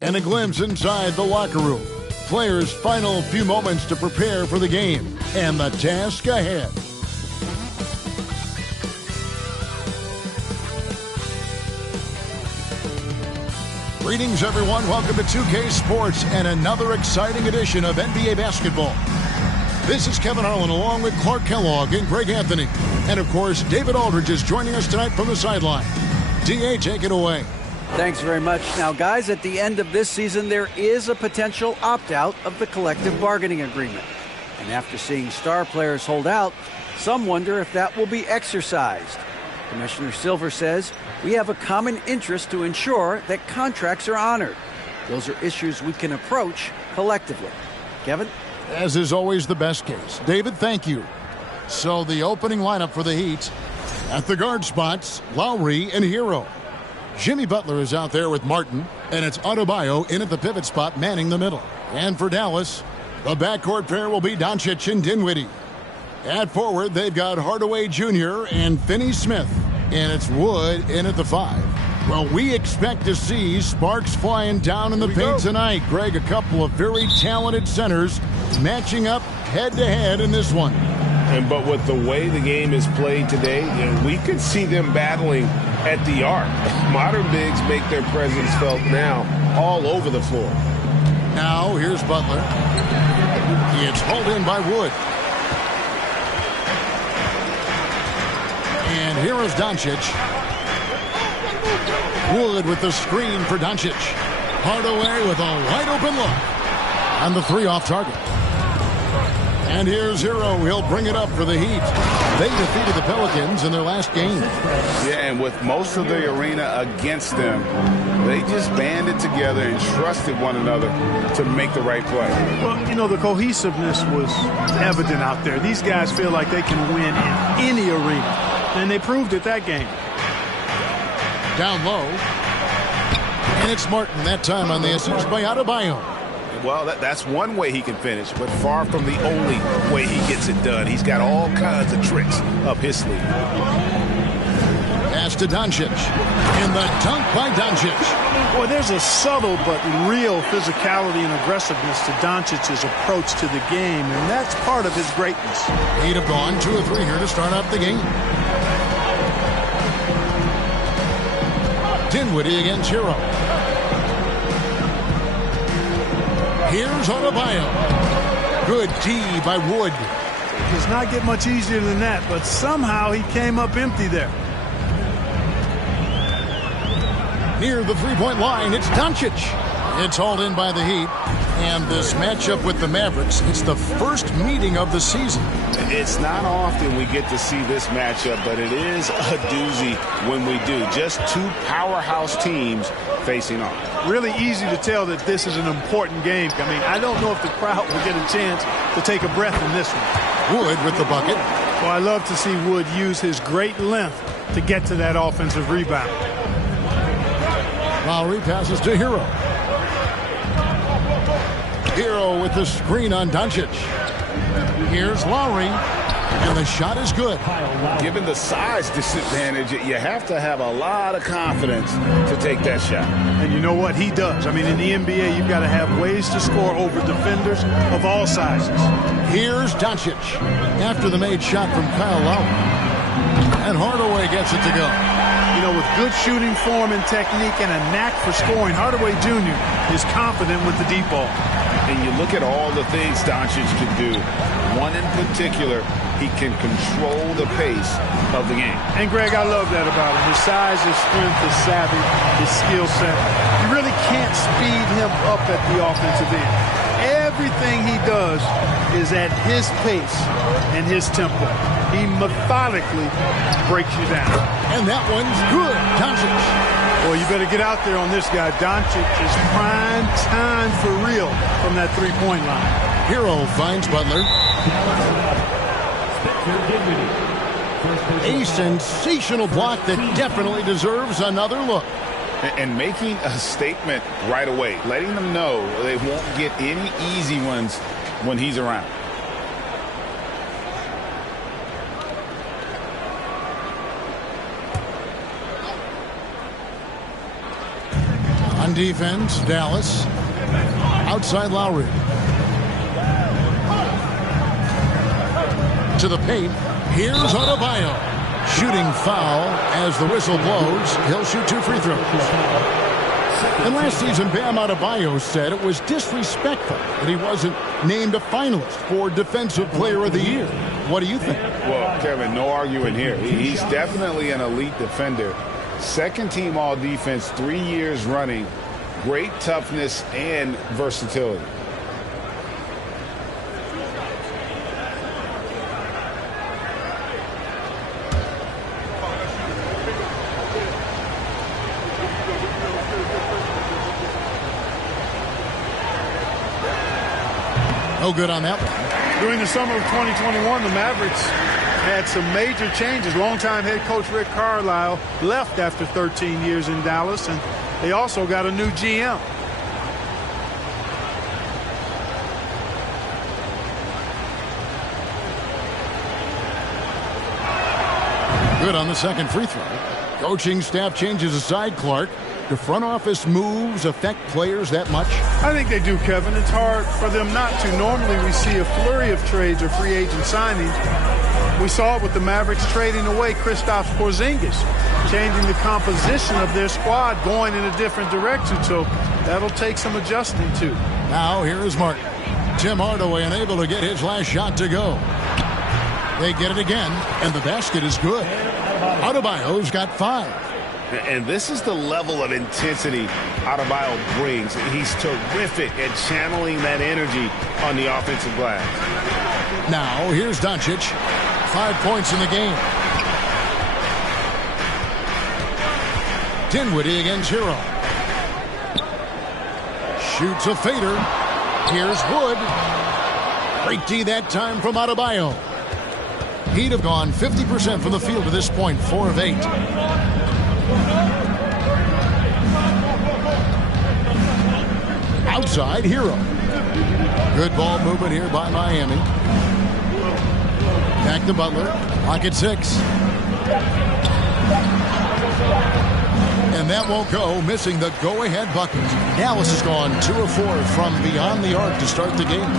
And a glimpse inside the locker room. Players' final few moments to prepare for the game and the task ahead. Greetings, everyone. Welcome to 2K Sports and another exciting edition of NBA basketball. This is Kevin Harlan along with Clark Kellogg and Greg Anthony. And, of course, David Aldridge is joining us tonight from the sideline. D.A., take it away. Thanks very much. Now, guys, at the end of this season, there is a potential opt-out of the collective bargaining agreement. And after seeing star players hold out, some wonder if that will be exercised. Commissioner Silver says we have a common interest to ensure that contracts are honored. Those are issues we can approach collectively. Kevin? As is always the best case. David, thank you. So the opening lineup for the Heat. At the guard spots, Lowry and Hero. Jimmy Butler is out there with Martin, and it's Adebayo in at the pivot spot, manning the middle. And for Dallas, the backcourt pair will be Doncic and Dinwiddie. At forward, they've got Hardaway Jr. and Finney-Smith, and it's Wood in at the 5. Well, we expect to see sparks flying down in the paint tonight. Greg, a couple of very talented centers matching up head-to-head in this one. But with the way the game is played today, we could see them battling at the arc. Modern bigs make their presence felt now all over the floor. Now, here's Butler. It's hauled in by Wood. And here is Doncic. Wood with the screen for Doncic. Hardaway with a wide-open look. And the 3 off target. And here's Hero. He'll bring it up for the Heat. They defeated the Pelicans in their last game. Yeah, and with most of the arena against them, they just banded together and trusted one another to make the right play. Well, you know, the cohesiveness was evident out there. These guys feel like they can win in any arena, and they proved it that game. Down low. And it's Martin that time on the assist by Adebayo. Well, that's one way he can finish, but far from the only way he gets it done. He's got all kinds of tricks up his sleeve. Pass to Doncic. And the dunk by Doncic. Boy, there's a subtle but real physicality and aggressiveness to Doncic's approach to the game, and that's part of his greatness. He'd have gone 2 or 3 here to start out the game. Dinwiddie against Hero. Here's Adebayo. Good D by Wood. It does not get much easier than that, but somehow he came up empty there. Near the three-point line, it's Doncic. It's hauled in by the Heat. And this matchup with the Mavericks, it's the first meeting of the season. It's not often we get to see this matchup, but it is a doozy when we do. Just 2 powerhouse teams facing off. Really easy to tell that this is an important game. I mean, I don't know if the crowd will get a chance to take a breath in this one. Wood with the bucket. Well, I love to see Wood use his great length to get to that offensive rebound. Lowry passes to Hero. Hero with the screen on Doncic. Here's Lowry, and the shot is good. Given the size disadvantage, you have to have a lot of confidence to take that shot. And you know what? He does. I mean, in the NBA, you've got to have ways to score over defenders of all sizes. Here's Doncic after the made shot from Kyle Lowry. And Hardaway gets it to go. You know, with good shooting form and technique and a knack for scoring, Hardaway Jr. is confident with the deep ball. And you look at all the things Doncic can do. One in particular, he can control the pace of the game. And, Greg, I love that about him. His size, his strength, his savvy, his skill set. You really can't speed him up at the offensive end. Everything he does is at his pace and his tempo. He methodically breaks you down. And that one's good. Doncic. Well, you better get out there on this guy. Doncic is prime time for real from that three-point line. Hero finds Butler. A sensational block that definitely deserves another look. And making a statement right away, letting them know they won't get any easy ones when he's around. On defense, Dallas. Outside Lowry. To the paint. Here's Adebayo. Shooting foul as the whistle blows. He'll shoot 2 free throws. And last season, Bam Adebayo said it was disrespectful that he wasn't named a finalist for Defensive Player of the Year. What do you think? Well, Kevin, no arguing here. He's definitely an elite defender. Second team all defense 3 years running. Great toughness and versatility. No good on that one. During the summer of 2021, the Mavericks had some major changes. Longtime head coach Rick Carlisle left after 13 years in Dallas, and they also got a new GM. Good on the second free throw. Coaching staff changes aside, Clark. Do front office moves affect players that much? I think they do, Kevin. It's hard for them not to. Normally we see a flurry of trades or free agent signings. We saw it with the Mavericks trading away Kristaps Porzingis, changing the composition of their squad, going in a different direction. So that'll take some adjusting to. Now here is Martin. Tim Hardaway unable to get his last shot to go. They get it again, and the basket is good. Adebayo's got 5. And this is the level of intensity Adebayo brings. He's terrific at channeling that energy on the offensive glass. Now, here's Doncic. 5 points in the game. Dinwiddie against Hero. Shoots a fader. Here's Wood. Great D that time from Adebayo. He'd have gone 50% from the field to this point, 4 of 8. Outside, Hero. Good ball movement here by Miami. Back to Butler. Clock at 6. And that won't go, missing the go-ahead bucket. Dallas has gone 2 of 4 from beyond the arc to start the game.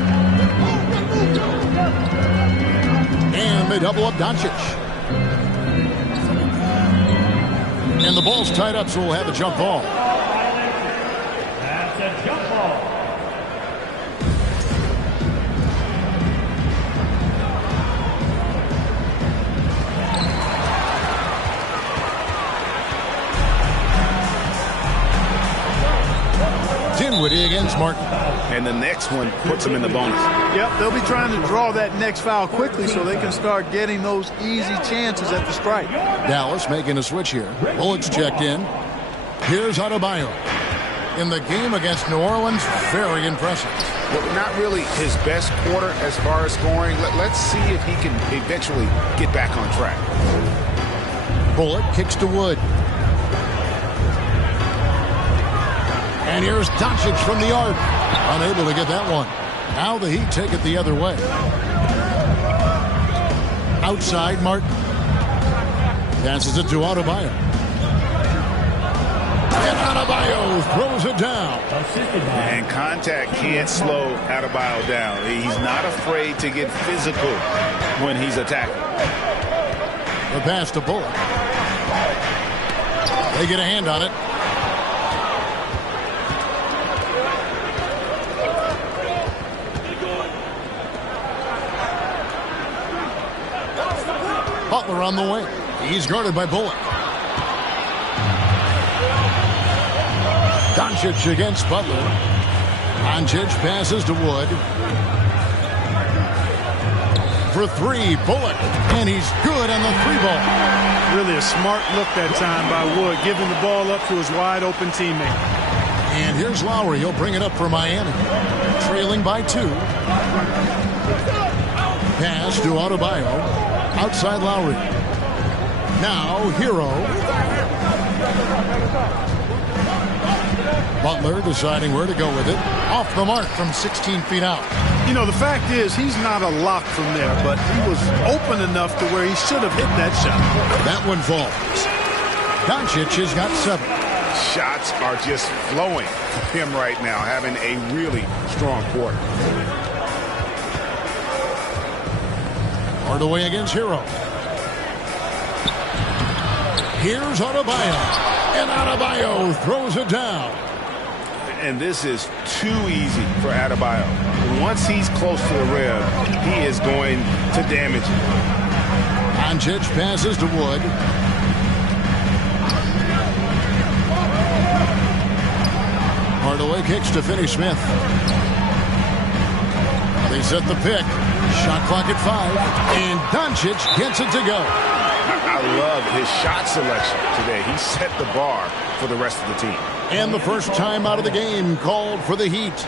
And they double up Doncic. And the ball's tied up, so we'll have a jump ball. That's a jump ball. Dinwiddie against Martin. And the next one puts him in the bonus. Yep, they'll be trying to draw that next foul quickly so they can start getting those easy chances at the strike. Dallas making a switch here. Bullock's checked in. Here's Adebayo. In the game against New Orleans, very impressive. But not really his best quarter as far as scoring. Let's see if he can eventually get back on track. Bullock kicks to Wood. And here's Doncic from the arc. Unable to get that one. Now the Heat take it the other way. Outside, Martin. Passes it to Adebayo. And Adebayo throws it down. And contact can't slow Adebayo down. He's not afraid to get physical when he's attacking. The pass to Bullock. They get a hand on it. Butler on the wing. He's guarded by Bullock. Doncic against Butler. Doncic passes to Wood. For 3, Bullock. And he's good on the 3-ball. Really a smart look that time by Wood, giving the ball up to his wide-open teammate. And here's Lowry. He'll bring it up for Miami. Trailing by 2. Pass to Adebayo. Outside Lowry. Now Hero. Butler deciding where to go with it. Off the mark from 16 feet out. You know, the fact is he's not a lock from there, but he was open enough to where he should have hit that shot. That one falls. Doncic has got 7. Shots are just flowing for him right now, having a really strong quarter. Hardaway against Hero. Here's Adebayo. And Adebayo throws it down. And this is too easy for Adebayo. Once he's close to the rim, he is going to damage it. Doncic passes to Wood. Hardaway kicks to Finney-Smith. They set the pick. Shot clock at 5. And Doncic gets it to go. I love his shot selection today. He set the bar for the rest of the team. And the first time out of the game called for the Heat.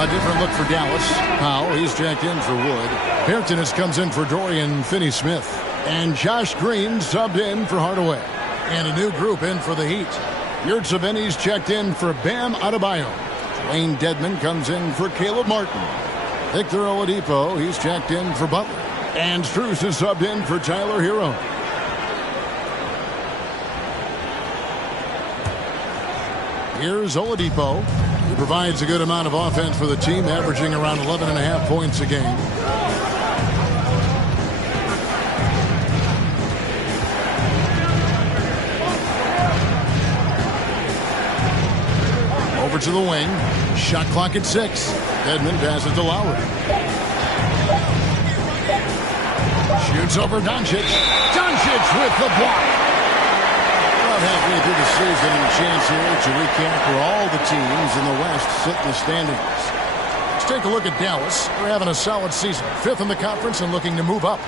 A different look for Dallas. Powell, he's jacked in for Wood. Hairton comes in for Dorian Finney-Smith. And Josh Green subbed in for Hardaway. And a new group in for the Heat. Yurtseven's checked in for Bam Adebayo. Wayne Dedman comes in for Caleb Martin. Victor Oladipo, he's checked in for Butler. And Strus is subbed in for Tyler Hero. Here's Oladipo. He provides a good amount of offense for the team, averaging around 11.5 points a game. Over to the wing. Shot clock at 6. Dedman passes to Lowry. Shoots over Doncic. Doncic with the block. Halfway through the season, and a chance here to recap where all the teams in the West sit in the standings. Let's take a look at Dallas. They're having a solid season. 5th in the conference and looking to move up.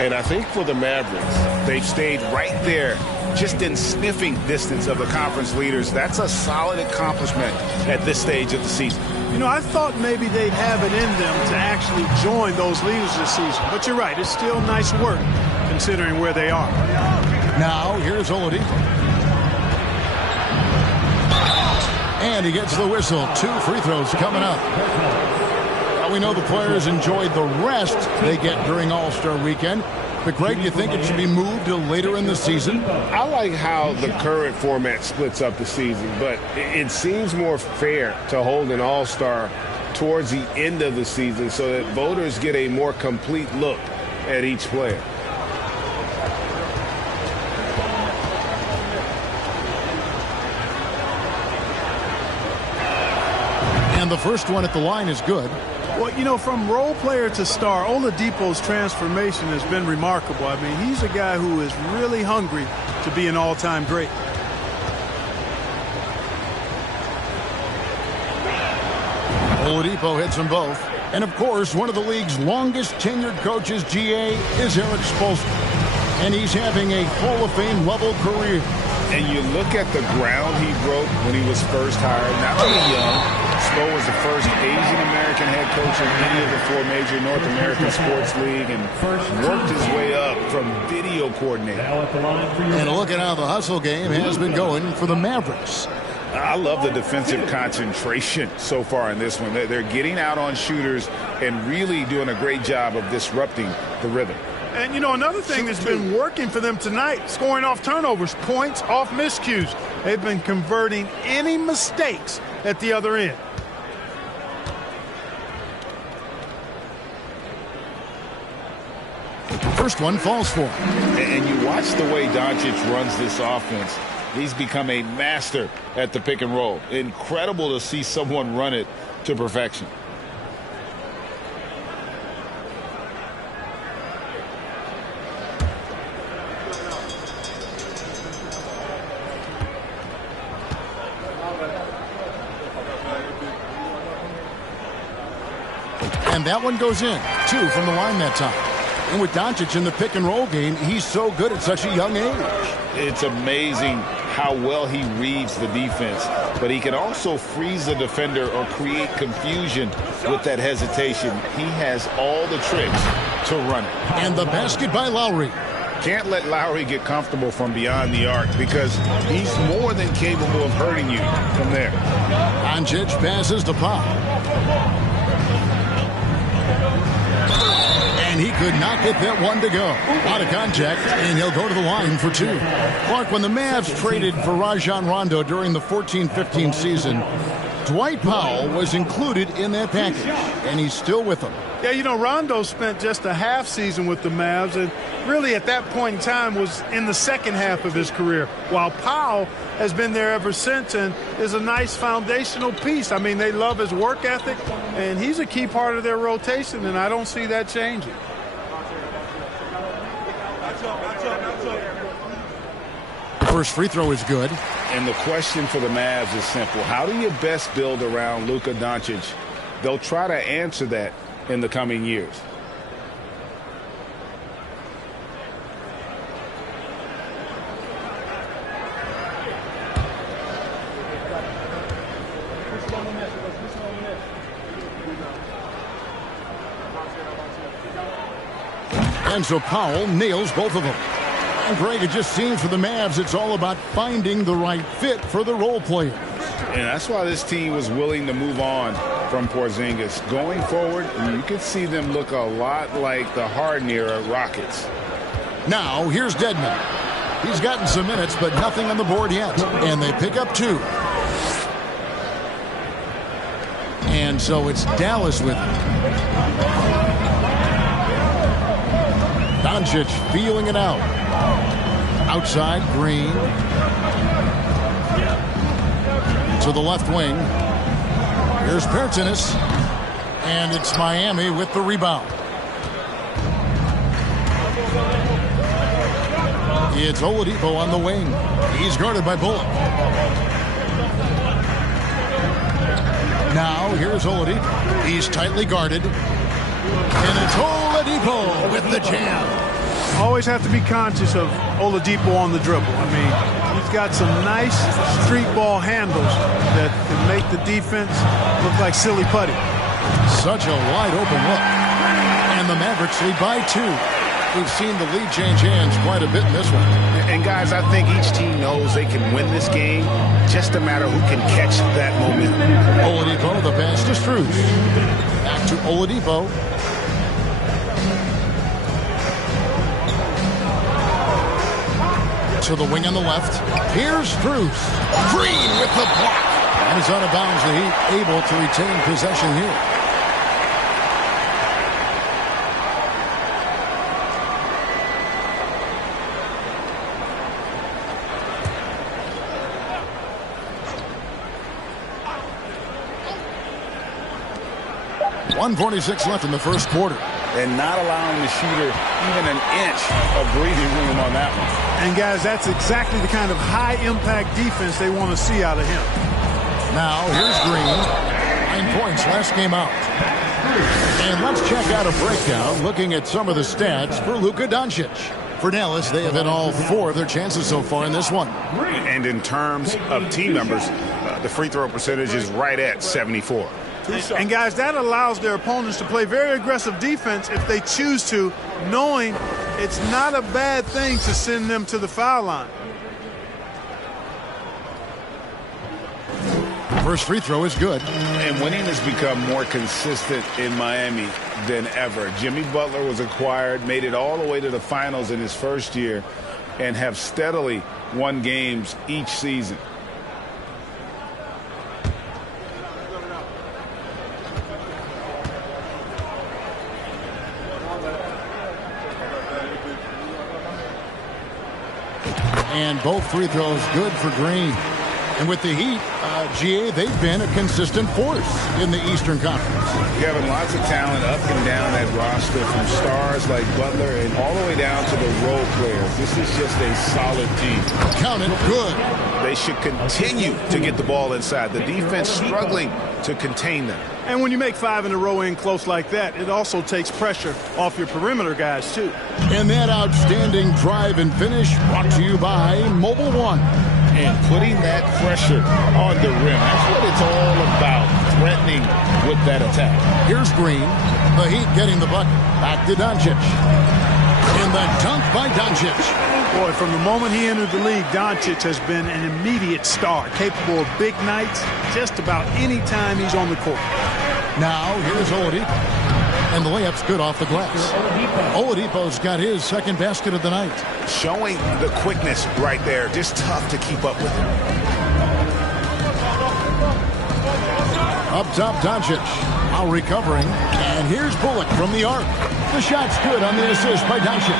And I think for the Mavericks, They've stayed right there, just in sniffing distance of the conference leaders. That's a solid accomplishment at this stage of the season. You know, I thought maybe they'd have it in them to actually join those leaders this season. But you're right, it's still nice work considering where they are. Now, here's Oladipo. And he gets the whistle. 2 free throws coming up. Now we know the players enjoyed the rest they get during All-Star Weekend. But, Greg, you think it should be moved to later in the season? I like how the current format splits up the season, but it seems more fair to hold an All-Star towards the end of the season so that voters get a more complete look at each player. And the first one at the line is good. Well, you know, from role player to star, Oladipo's transformation has been remarkable. I mean, he's a guy who is really hungry to be an all-time great. Oladipo hits them both. And, of course, one of the league's longest tenured coaches, GA, is Eric Spoelstra. And he's having a Hall of Fame level career. And you look at the ground he broke when he was first hired. Not only young, Spo was the first Asian-American head coach in any of the 4 major North American sports league and worked his way up from video coordinator. And look at how the hustle game has been going for the Mavericks. I love the defensive concentration so far in this one. They're getting out on shooters and really doing a great job of disrupting the rhythm. And, you know, another thing that's been working for them tonight, scoring off turnovers, points off miscues. They've been converting any mistakes at the other end. first one falls for him. And you watch the way Doncic runs this offense. He's become a master at the pick and roll. Incredible to see someone run it to perfection. And that one goes in. 2 from the line that time. And with Doncic in the pick and roll game, he's so good at such a young age. It's amazing how well he reads the defense, but he can also freeze the defender or create confusion with that hesitation. He has all the tricks to run it. And the basket by Lowry. Can't let Lowry get comfortable from beyond the arc because he's more than capable of hurting you from there. Doncic passes to Pop. And he could not get that one to go. Out of contact, and he'll go to the line for 2. Clark, when the Mavs traded for Rajon Rondo during the 14-15 season, Dwight Powell was included in that package, and he's still with them. Yeah, you know, Rondo spent just a half season with the Mavs, and really at that point in time was in the second half of his career, while Powell has been there ever since and is a nice foundational piece. I mean, they love his work ethic, and he's a key part of their rotation, and I don't see that changing. The first free throw is good. And the question for the Mavs is simple. How do you best build around Luka Doncic? They'll try to answer that in the coming years. And so Powell nails both of them. And Greg, it just seems for the Mavs, it's all about finding the right fit for the role players. And that's why this team was willing to move on from Porzingis. Going forward, you can see them look a lot like the Harden-era Rockets. Now, here's Dedmon. He's gotten some minutes, but nothing on the board yet. And they pick up 2. And so it's Dallas with him. Doncic feeling it out. Outside, Green. To the left wing. Here's Pertinis. And it's Miami with the rebound. It's Oladipo on the wing. He's guarded by Bullock. Now, here's Oladipo. He's tightly guarded. And it's Oladipo with the jam. Always have to be conscious of Oladipo on the dribble. I mean, he's got some nice street ball handles that can make the defense look like silly putty. Such a wide open look. And the Mavericks lead by 2. We've seen the lead change hands quite a bit in this one. And guys, I think each team knows they can win this game. Just a matter who can catch that momentum. Oladipo, the pass to Strus. Back to Oladipo. To the wing on the left. Here's Strus. Green with the block. And is out of bounds. The Heat able to retain possession here. .146 left in the first quarter. And not allowing the shooter even an inch of breathing room on that one. And, guys, that's exactly the kind of high-impact defense they want to see out of him. Now, here's Green. 9 points last game out. And let's check out a breakdown looking at some of the stats for Luka Doncic. For Dallas, they have hit all 4 of their chances so far in this one. And in terms of team numbers, the free throw percentage is right at 74. And, guys, that allows their opponents to play very aggressive defense if they choose to, knowing it's not a bad thing to send them to the foul line. First free throw is good. And winning has become more consistent in Miami than ever. Jimmy Butler was acquired, made it all the way to the finals in his first year, and have steadily won games each season. And both free throws good for Green. And with the Heat, GA, they've been a consistent force in the Eastern Conference. Kevin, lots of talent up and down that roster, from stars like Butler and all the way down to the role players. This is just a solid team. Count it, good. They should continue to get the ball inside. The defense struggling to contain them. And when you make 5 in a row in close like that, it also takes pressure off your perimeter guys, too. And that outstanding drive and finish brought to you by Mobile One. And putting that pressure on the rim. That's what it's all about, threatening with that attack. Here's Green. The Heat getting the bucket. Back to Doncic. And the dunk by Doncic. Boy, from the moment he entered the league, Doncic has been an immediate star, capable of big nights just about any time he's on the court. Now, here's Oladipo. And the layup's good off the glass. Oladipo's got his second basket of the night. Showing the quickness right there. Just tough to keep up with him. Up top, Doncic. Now recovering. And here's Bullock from the arc. The shot's good on the assist by Doncic.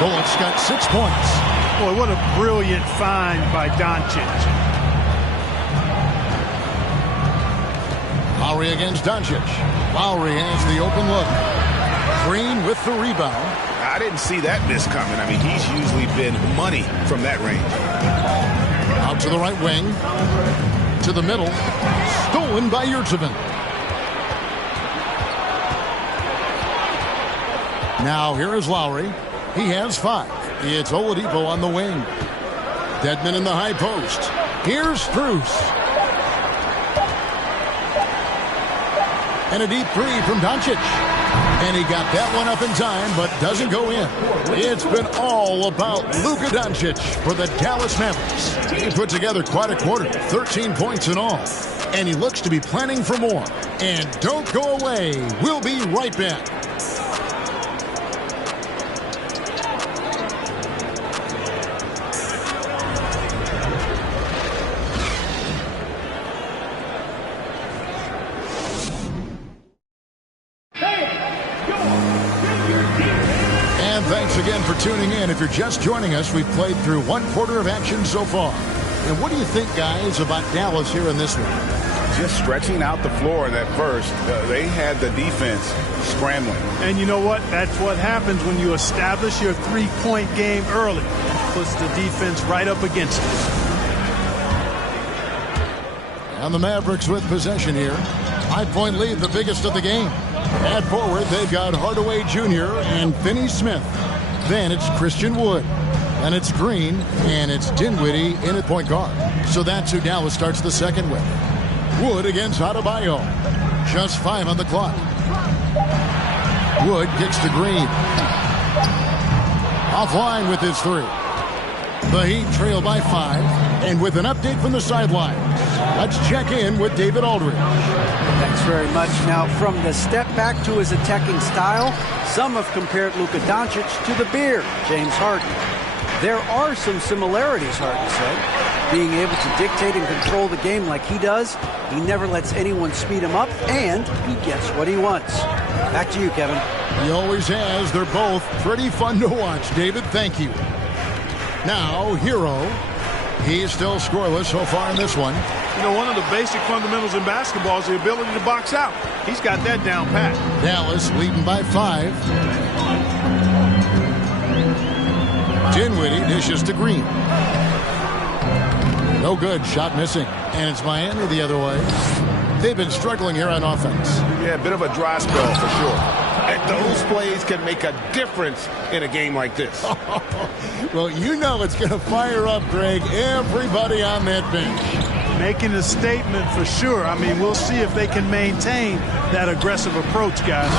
Bullock's got 6 points. Boy, what a brilliant find by Doncic. Lowry against Doncic. Lowry has the open look. Green with the rebound. I didn't see that miss coming. I mean, he's usually been money from that range. Out to the right wing. To the middle. Stolen by Yurtseven. Now here is Lowry. He has 5. It's Oladipo on the wing. Dedmon in the high post. Here's Strus. And a deep 3 from Doncic. And he got that one up in time, but doesn't go in. It's been all about Luka Doncic for the Dallas Mavericks. He put together quite a quarter, 13 points in all. And he looks to be planning for more. And don't go away. We'll be right back. Thanks again for tuning in. If you're just joining us, we've played through 1 quarter of action so far. And what do you think, guys, about Dallas here in this one? Just stretching out the floor in that first. They had the defense scrambling. And you know what? That's what happens when you establish your 3-point game early. Puts the defense right up against it. And the Mavericks with possession here. 5-point lead, the biggest of the game. At forward, they've got Hardaway Jr. and Finney Smith. Then it's Christian Wood. And it's Green. And it's Dinwiddie in at point guard. So that's who Dallas starts the second with. Wood against Adebayo. Just 5 on the clock. Wood kicks to Green. Offline with his 3. The Heat trail by 5. And with an update from the sideline, let's check in with David Aldridge. Thanks very much. Now, from the step back to his attacking style, some have compared Luka Doncic to the Beard, James Harden. There are some similarities, Harden said. Being able to dictate and control the game like he does, he never lets anyone speed him up, and he gets what he wants. Back to you, Kevin. He always has. They're both pretty fun to watch. David, thank you. Now, Hero. He's still scoreless so far in this one. You know, one of the basic fundamentals in basketball is the ability to box out. He's got that down pat. Dallas leading by 5. Dinwiddie dishes to Green. No good. Shot missing. And it's Miami the other way. They've been struggling here on offense. Yeah, a bit of a dry spell for sure. And those plays can make a difference in a game like this. Well, you know it's going to fire up, Greg, everybody on that bench. Making a statement for sure. I mean, we'll see if they can maintain that aggressive approach, guys.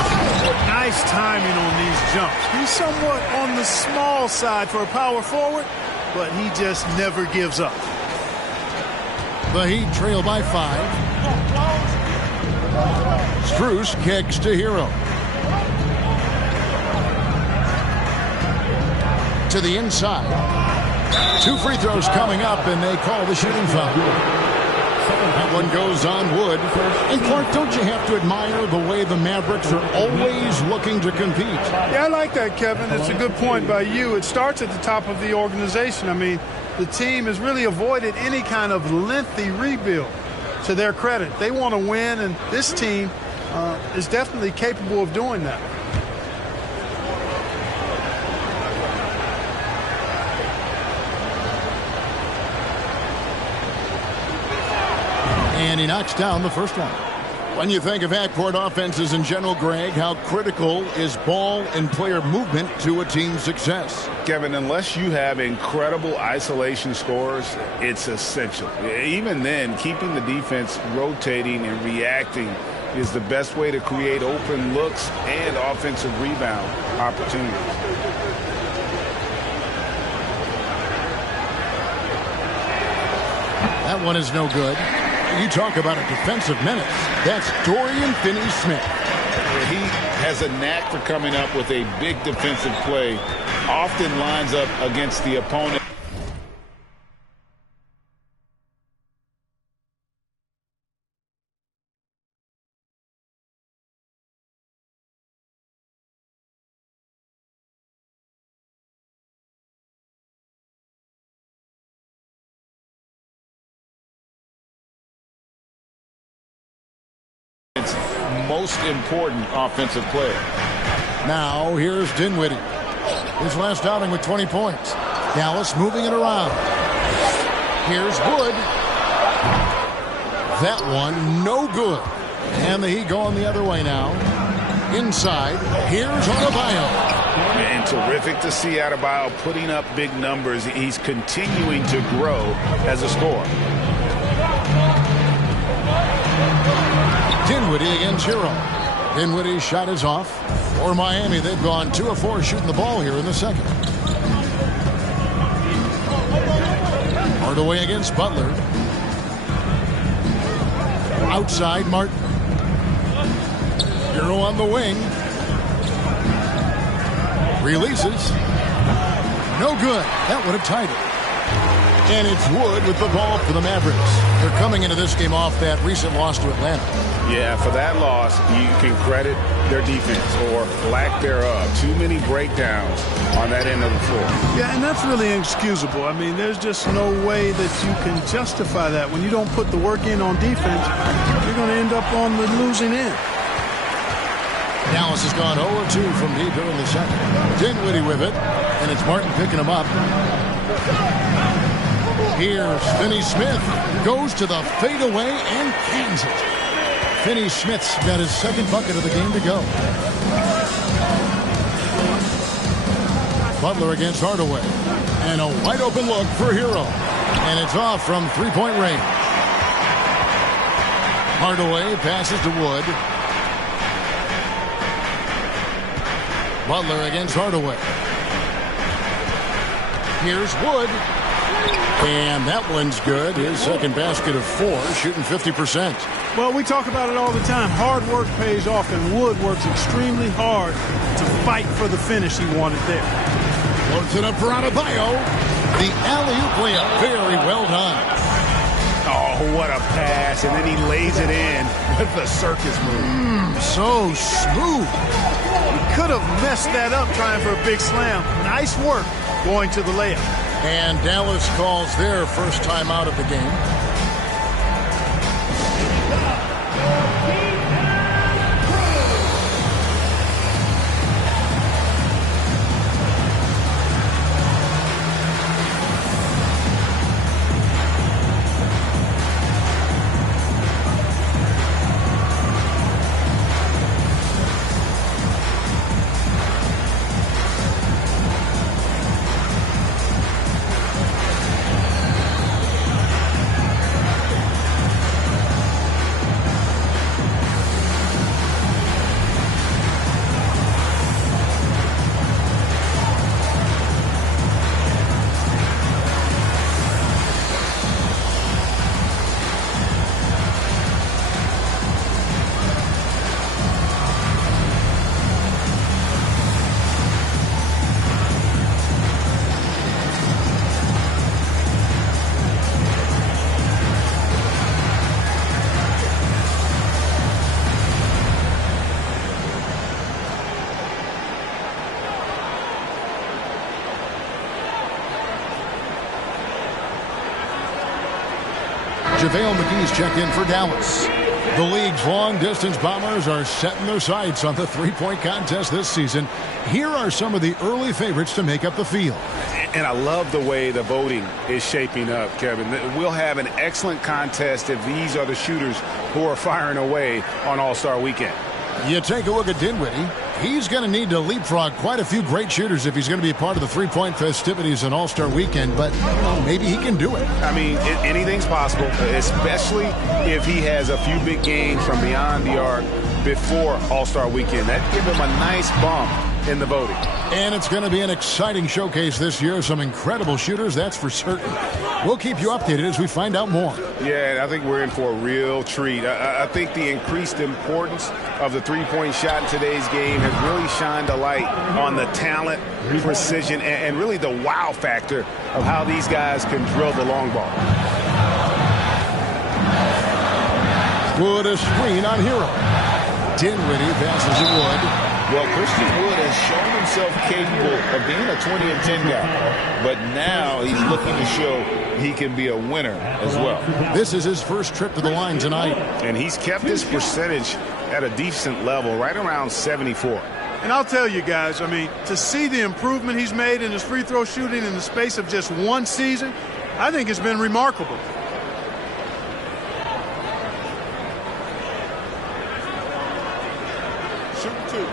Nice timing on these jumps. He's somewhat on the small side for a power forward, but he just never gives up. The Heat trail by 5. Strus kicks to Hero. To the inside. 2 free throws coming up, and they call the shooting foul. That one goes on Wood. And Clark, don't you have to admire the way the Mavericks are always looking to compete? Yeah, I like that, Kevin. It's a good point by you. It starts at the top of the organization. I mean, the team has really avoided any kind of lengthy rebuild. To their credit, they want to win, and this team is definitely capable of doing that. And he knocks down the first one. When you think of backcourt offenses in general, Greg, how critical is ball and player movement to a team's success? Kevin, unless you have incredible isolation scores, it's essential. Even then, keeping the defense rotating and reacting is the best way to create open looks and offensive rebound opportunities. That one is no good. You talk about a defensive menace. That's Dorian Finney-Smith. He has a knack for coming up with a big defensive play. Often lines up against the opponent. Most important offensive player. Now here's Dinwiddie. His last outing with 20 points. Dallas moving it around. Here's Wood. That one no good. And the Heat going the other way now. Inside, here's Adebayo. And terrific to see Adebayo putting up big numbers. He's continuing to grow as a scorer. Dinwiddie against Hero. Dinwiddie's shot is off. For Miami, they've gone 2 of 4 shooting the ball here in the second. Hardaway against Butler. Outside Martin. Hero on the wing. Releases. No good. That would have tied it. And it's Wood with the ball for the Mavericks. They're coming into this game off that recent loss to Atlanta. Yeah, for that loss, you can credit their defense or lack thereof. Too many breakdowns on that end of the floor. Yeah, and that's really inexcusable. I mean, there's just no way that you can justify that. When you don't put the work in on defense, you're going to end up on the losing end. Dallas has gone 0-2 from deep here in the second. Dinwiddie with it, and it's Martin picking him up. Here's Finney-Smith. Goes to the fadeaway and cans it. Finney-Smith's got his second bucket of the game to go. Butler against Hardaway. And a wide open look for Hero. And it's off from three-point range. Hardaway passes to Wood. Butler against Hardaway. Here's Wood. And that one's good. His second basket of 4, shooting 50%. Well, we talk about it all the time. Hard work pays off, and Wood works extremely hard to fight for the finish he wanted there. Loads it up for Adebayo. The alley-oop layup. Very well done. Oh, what a pass. And then he lays it in with the circus move. So smooth. He could have messed that up trying for a big slam. Nice work going to the layup. And Dallas calls their first time out of the game. JaVale McGee's checked in for Dallas. The league's long-distance bombers are setting their sights on the three-point contest this season. Here are some of the early favorites to make up the field. And I love the way the voting is shaping up, Kevin. We'll have an excellent contest if these are the shooters who are firing away on All-Star Weekend. You take a look at Dinwiddie. He's going to need to leapfrog quite a few great shooters if he's going to be a part of the three-point festivities on All-Star Weekend, but maybe he can do it. I mean, anything's possible, especially if he has a few big games from beyond the arc before All-Star Weekend. That'd give him a nice bump in the voting. And it's going to be an exciting showcase this year. Some incredible shooters, that's for certain. We'll keep you updated as we find out more. Yeah, I think we're in for a real treat. I think the increased importance of the three-point shot in today's game has really shined a light on the talent, precision, and really the wow factor of how these guys can drill the long ball. Wood a screen on Hero. Dinwiddie passes to Wood. Well, Christian Wood has shown himself capable of being a 20 and 10 guy, but now he's looking to show he can be a winner as well. This is his first trip to the line tonight. And he's kept his percentage at a decent level, right around 74. And I'll tell you guys, I mean, to see the improvement he's made in his free throw shooting in the space of just one season, I think it's been remarkable. Shoot two.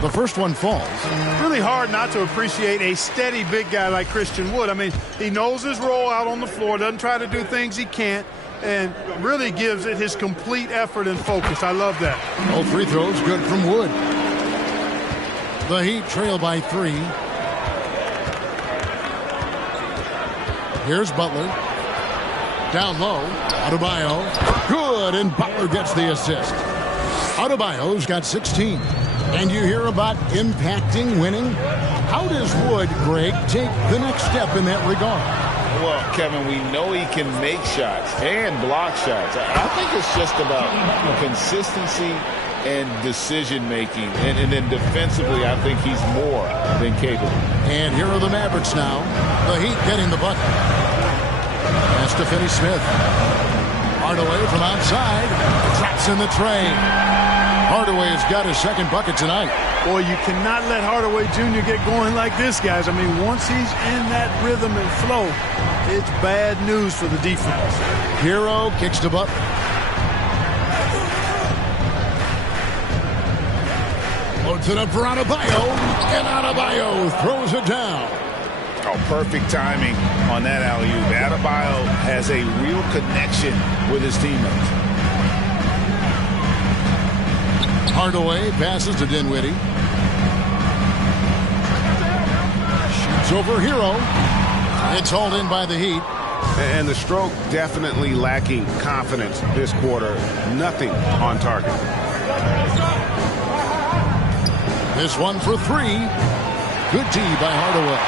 The first one falls. Really hard not to appreciate a steady big guy like Christian Wood. I mean, he knows his role out on the floor, doesn't try to do things he can't, and really gives it his complete effort and focus. I love that. All free throws good from Wood. The Heat trail by 3. Here's Butler. Down low. Adebayo. Good, and Butler gets the assist. Adebayo's got 16. And you hear about impacting winning? How does Wood, Greg, take the next step in that regard? Well, Kevin, we know he can make shots and block shots. I think it's just about consistency and decision-making. And then defensively, I think he's more than capable. And here are the Mavericks now. The Heat getting the bucket. Pass to Finney-Smith. Hardaway from outside. Traps in the tray. Hardaway has got his second bucket tonight. Boy, you cannot let Hardaway Jr. get going like this, guys. I mean, once he's in that rhythm and flow, it's bad news for the defense. Hero kicks to Butler. Loads it up for Adebayo, and Adebayo throws it down. Oh, perfect timing on that alley-oop. Adebayo has a real connection with his teammates. Hardaway passes to Dinwiddie. Shoots over Hero. It's hauled in by the Heat. And the stroke definitely lacking confidence this quarter. Nothing on target. This one for 3. Good D by Hardaway.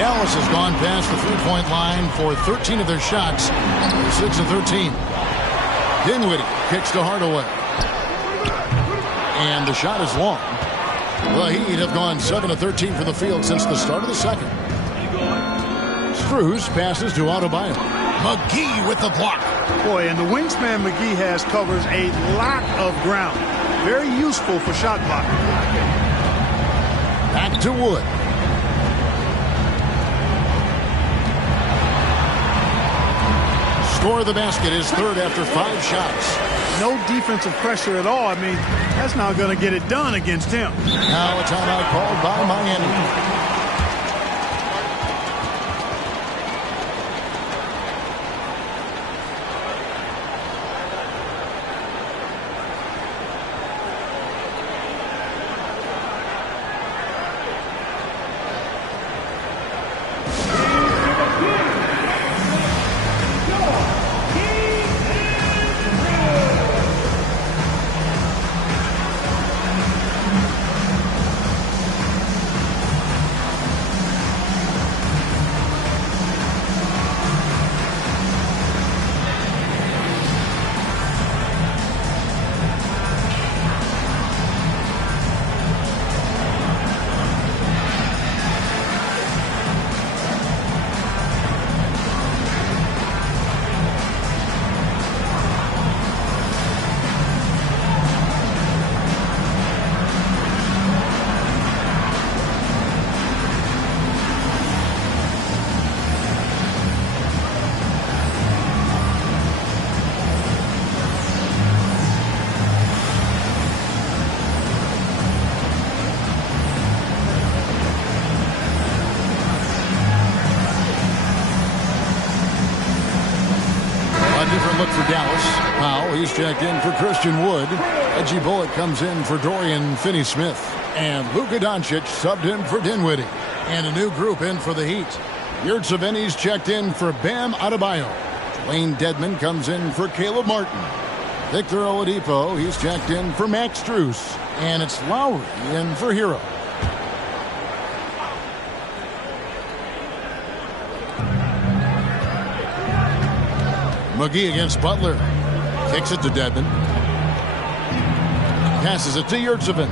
Dallas has gone past the three-point line for 13 of their shots. 6 of 13. Dinwiddie kicks to Hardaway. And the shot is long. The Heat have gone 7 of 13 from the field since the start of the second. Strus passes to Adebayo. McGee with the block. Boy, and the wingspan McGee has covers a lot of ground. Very useful for shot blocking. Back to Wood. Score the basket is third after 5 shots. No defensive pressure at all. I mean, that's not going to get it done against him. Now a timeout called by Miami. He's checked in for Christian Wood. Reggie Bullock comes in for Dorian Finney-Smith. And Luka Doncic subbed in for Dinwiddie. And a new group in for the Heat. Yurtseven's checked in for Bam Adebayo. Wayne Dedmon comes in for Caleb Martin. Victor Oladipo, he's checked in for Max Strus. And it's Lowry in for Hero. McGee against Butler. Kicks it to Dedmon. Passes it to Yurtseven.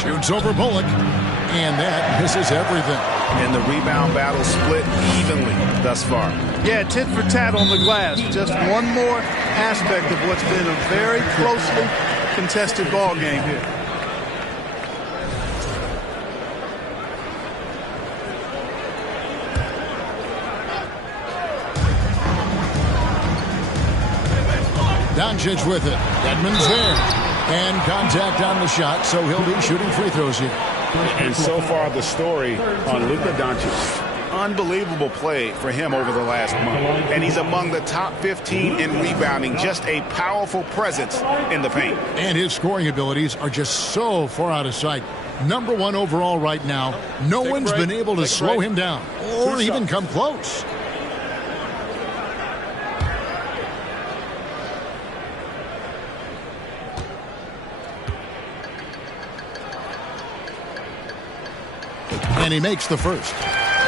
Shoots over Bullock. And that misses everything. And the rebound battle split evenly thus far. Yeah, tit for tat on the glass. Just one more aspect of what's been a very closely contested ball game here. Doncic with it. Edmonds there. And contact on the shot, so he'll be shooting free throws here. And so far, the story on Luka Doncic. Unbelievable play for him over the last month. And he's among the top 15 in rebounding. Just a powerful presence in the paint. And his scoring abilities are just so far out of sight. Number 1 overall right now. No one's been able to slow him down or even come close. And he makes the first.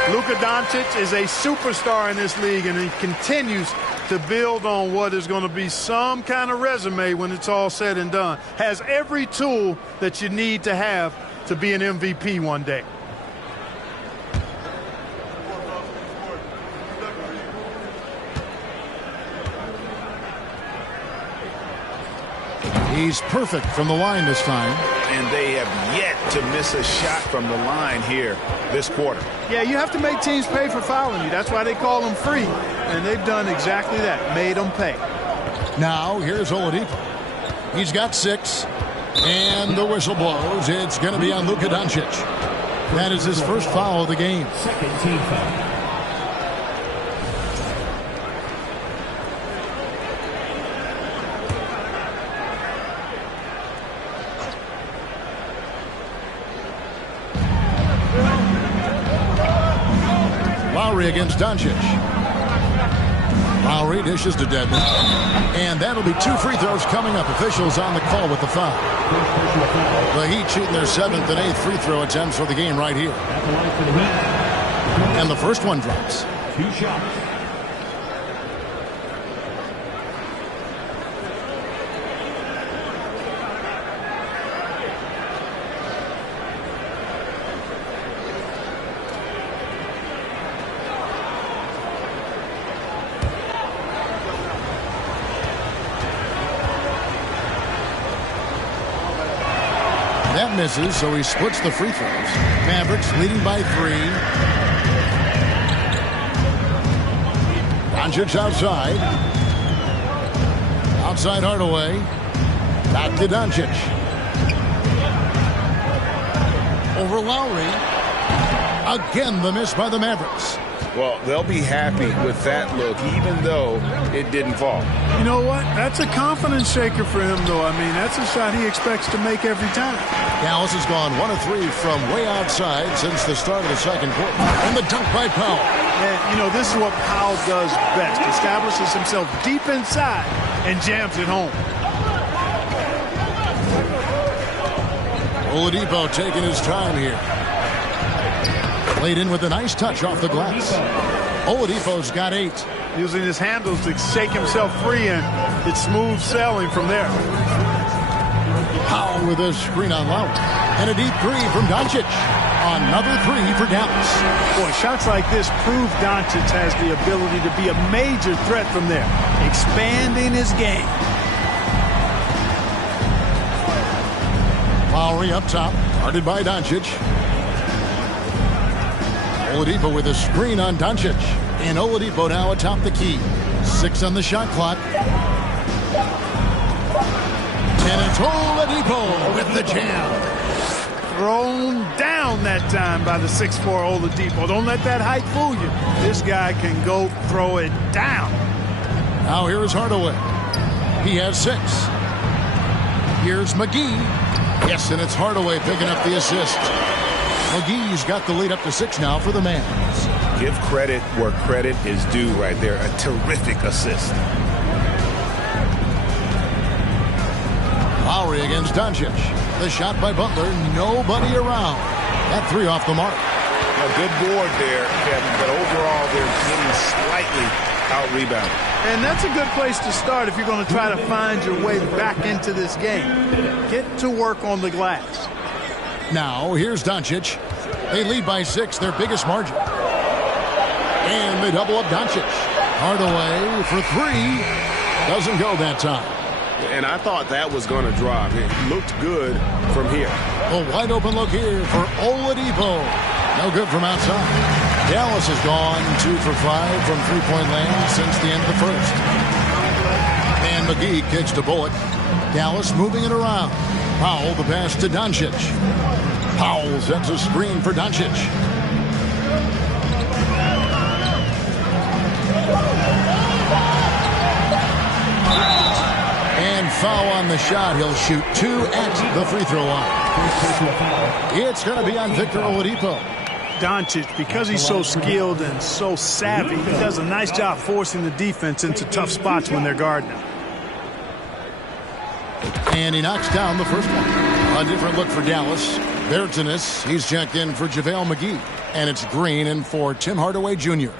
Luka Doncic is a superstar in this league, and he continues to build on what is going to be some kind of resume when it's all said and done. Has every tool that you need to have to be an MVP one day. He's perfect from the line this time. And they have yet to miss a shot from the line here this quarter. Yeah, you have to make teams pay for fouling you. That's why they call them free. And they've done exactly that, made them pay. Now, here's Oladipo. He's got 6. And the whistle blows. It's going to be on Luka Doncic. That is his first foul of the game. Second team foul. Lowry against Doncic. Lowry dishes to Dedmon. And that'll be 2 free throws coming up. Officials on the call with the foul. The Heat shooting their 7th and 8th free throw attempts for the game right here. And the first one drops. 2 shots. That misses, so he splits the free throws. Mavericks leading by 3. Doncic outside. Outside Hardaway. Back to Doncic. Over Lowry. Again, the miss by the Mavericks. Well, they'll be happy with that look, even though it didn't fall. You know what? That's a confidence shaker for him, though. I mean, that's a shot he expects to make every time. Dallas has gone 1 of 3 from way outside since the start of the second quarter. And the dunk by Powell. And, you know, this is what Powell does best. Establishes himself deep inside and jams it home. Oladipo taking his time here. Played in with a nice touch off the glass. Oladipo's got 8. Using his handles to shake himself free, and it's smooth sailing from there. Powell with a screen on Lowry. And a deep 3 from Doncic. Another 3 for Dallas. Boy, shots like this prove Doncic has the ability to be a major threat from there. Expanding his game. Lowry up top. Guarded by Doncic. Oladipo with a screen on Doncic. And Oladipo now atop the key. 6 on the shot clock. And it's Oladipo with the jam. Thrown down that time by the 6'4 Oladipo. Don't let that height fool you. This guy can go throw it down. Now here is Hardaway. He has 6. Here's McGee. Yes, and it's Hardaway picking up the assist. McGee's got the lead up to 6 now for the Mavs. Give credit where credit is due right there. A terrific assist. Lowry against Doncic. The shot by Butler. Nobody around. That 3 off the mark. A good board there, Kevin, but overall they're getting slightly out-rebounded. And that's a good place to start if you're going to try to find your way back into this game. Get to work on the glass. Now, here's Doncic. They lead by 6, their biggest margin. And they double up Doncic. Hardaway for 3. Doesn't go that time. And I thought that was going to drop. It looked good from here. A wide open look here for Oladipo. No good from outside. Dallas has gone 2 for 5 from three-point land since the end of the first. And McGee kicks to Bullock. Dallas moving it around. Powell the pass to Doncic. Powell sets a screen for Doncic. And foul on the shot. He'll shoot 2 at the free throw line. It's going to be on Victor Oladipo. Doncic, because he's so skilled and so savvy, he does a nice job forcing the defense into tough spots when they're guarding him. And he knocks down the first one. A different look for Dallas. Bertanis, he's checked in for JaVale McGee. And it's Green in for Tim Hardaway Jr.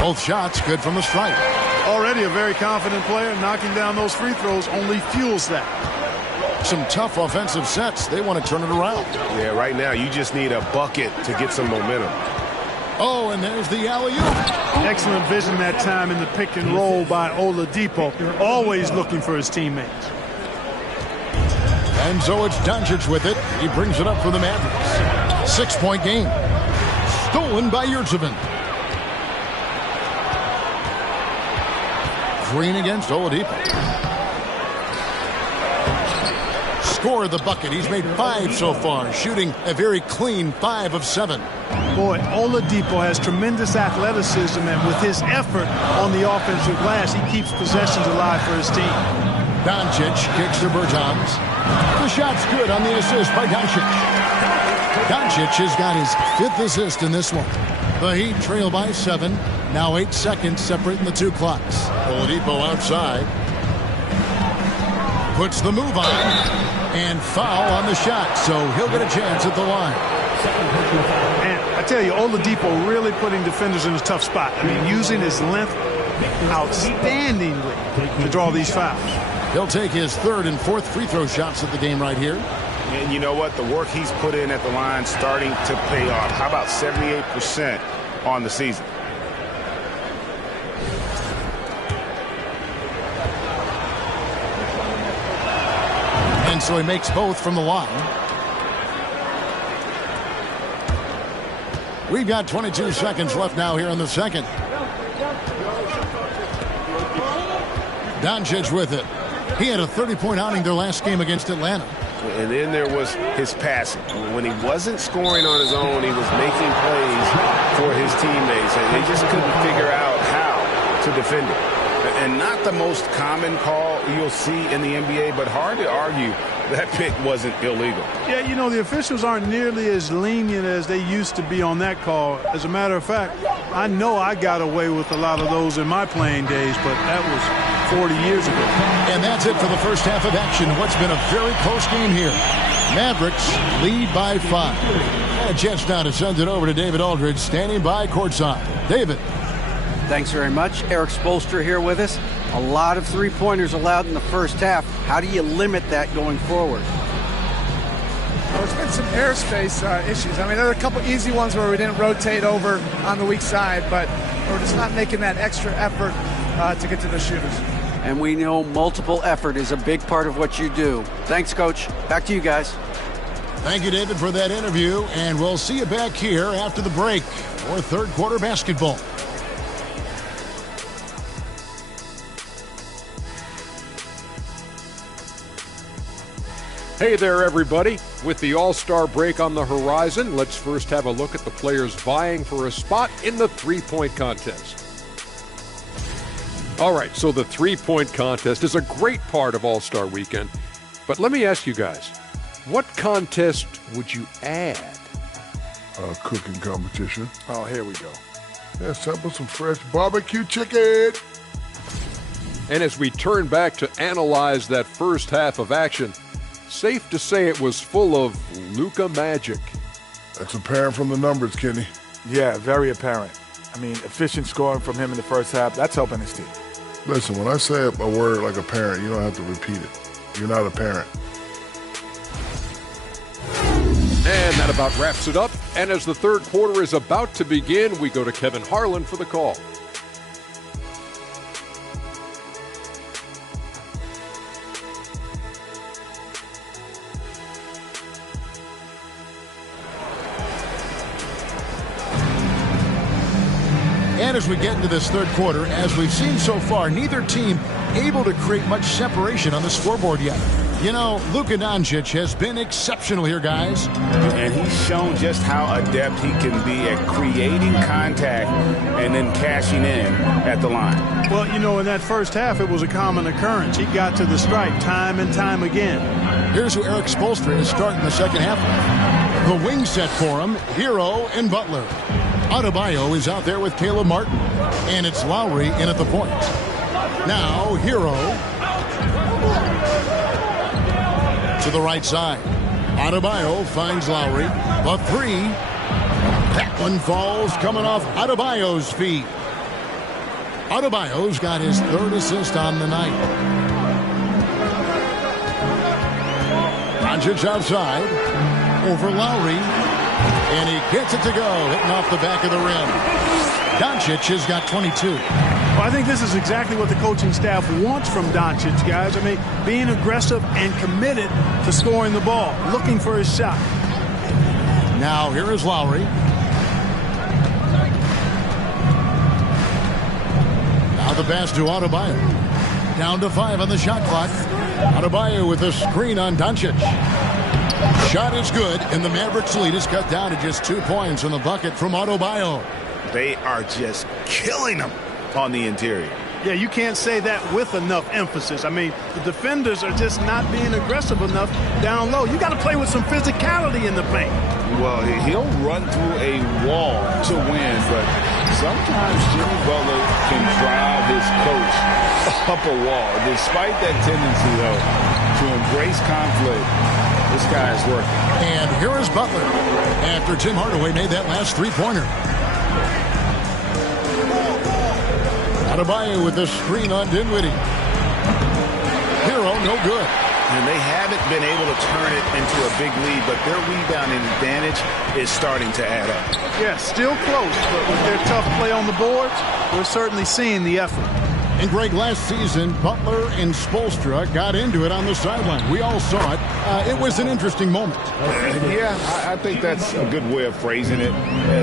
Both shots good from the stripe. Already a very confident player. Knocking down those free throws only fuels that. Some tough offensive sets. They want to turn it around. Yeah, right now you just need a bucket to get some momentum. Oh, and there's the alley-oop. Excellent vision that time in the pick and roll by Oladipo. Always looking for his teammates. And so it's Doncic with it. He brings it up for the Mavericks. 6-point game. Stolen by Yurtseven. Green against Oladipo. Score the bucket. He's made 5 so far, shooting a very clean 5 of 7. Boy, Oladipo has tremendous athleticism, and with his effort on the offensive glass, he keeps possessions alive for his team. Doncic kicks to Bertans. The shot's good on the assist by Doncic. Doncic has got his 5th assist in this one. The Heat trail by 7. Now 8 seconds separating the 2 clocks. Oladipo outside. Puts the move on. And foul on the shot, so he'll get a chance at the line. And I tell you, Oladipo really putting defenders in a tough spot. I mean, using his length outstandingly to draw these fouls. He'll take his 3rd and 4th free throw shots at the game right here. And you know what? The work he's put in at the line starting to pay off. How about 78% on the season? And so he makes both from the line. We've got 22 seconds left now here in the second. Doncic with it. He had a 30-point outing their last game against Atlanta. And then there was his passing. When he wasn't scoring on his own, he was making plays for his teammates, and they just couldn't figure out how to defend him. And not the most common call you'll see in the NBA, but hard to argue that pick wasn't illegal. Yeah, you know, the officials aren't nearly as lenient as they used to be on that call. As a matter of fact, I know I got away with a lot of those in my playing days, but that was 40 years ago. And that's it for the first half of action. What's been a very close game here. Mavericks lead by 5. And a chance now to send it over to David Aldridge, standing by courtside. David. Thanks very much. Eric Spoelstra here with us. A lot of three-pointers allowed in the first half. How do you limit that going forward? Well, there's been some airspace issues. I mean, there are a couple easy ones where we didn't rotate over on the weak side, but we're just not making that extra effort to get to the shooters. And we know multiple effort is a big part of what you do. Thanks, Coach. Back to you guys. Thank you, David, for that interview. And we'll see you back here after the break for third quarter basketball. Hey there, everybody. With the All-Star break on the horizon, let's first have a look at the players vying for a spot in the three-point contest. All right, so the three-point contest is a great part of All-Star Weekend. But let me ask you guys, what contest would you add? Cooking competition. Oh, here we go. Yeah, sample some fresh barbecue chicken. And as we turn back to analyze that first half of action, safe to say it was full of Luka magic. That's apparent from the numbers, Kenny. Yeah, very apparent. I mean, efficient scoring from him in the first half, that's helping his team. Listen, when I say a word like a parent, you don't have to repeat it. You're not a parent. And that about wraps it up. And as the third quarter is about to begin, we go to Kevin Harlan for the call. And as we get into this third quarter, as we've seen so far, neither team able to create much separation on the scoreboard yet. You know, Luka Doncic has been exceptional here, guys. And he's shown just how adept he can be at creating contact and then cashing in at the line. Well, you know, in that first half, it was a common occurrence. He got to the stripe time and time again. Here's who Eric Spoelstra is starting the second half with. The wing set for him, Hero and Butler. Adebayo is out there with Caleb Martin. And it's Lowry in at the point. Now, Hero to the right side. Adebayo finds Lowry. The three. That one falls coming off Adebayo's feet. Adebayo's got his third assist on the night. Doncic outside. Over Lowry. And he gets it to go. Hitting off the back of the rim. Doncic has got 22. Well, I think this is exactly what the coaching staff wants from Doncic, guys. I mean, being aggressive and committed to scoring the ball, looking for his shot. Now here is Lowry. Now the pass to Adebayo. Down to 5 on the shot clock. Adebayo with a screen on Doncic. Shot is good, and the Mavericks lead is cut down to just 2 points in the bucket from Adebayo. They are just killing him on the interior. Yeah, you can't say that with enough emphasis. I mean, the defenders are just not being aggressive enough down low. You got to play with some physicality in the paint. Well, he'll run through a wall to win, but sometimes Jimmy Butler can drive his coach up a wall. Despite that tendency, though, to embrace conflict, this guy is working. And here is Butler after Tim Hardaway made that last three-pointer. Adebayo with the screen on Dinwiddie. Hero, no good. And they haven't been able to turn it into a big lead, but their rebounding advantage is starting to add up. Yeah, still close, but with their tough play on the boards, we're certainly seeing the effort. And Greg, last season, Butler and Spoelstra got into it on the sideline. We all saw it. It was an interesting moment. Yeah, I think that's a good way of phrasing it.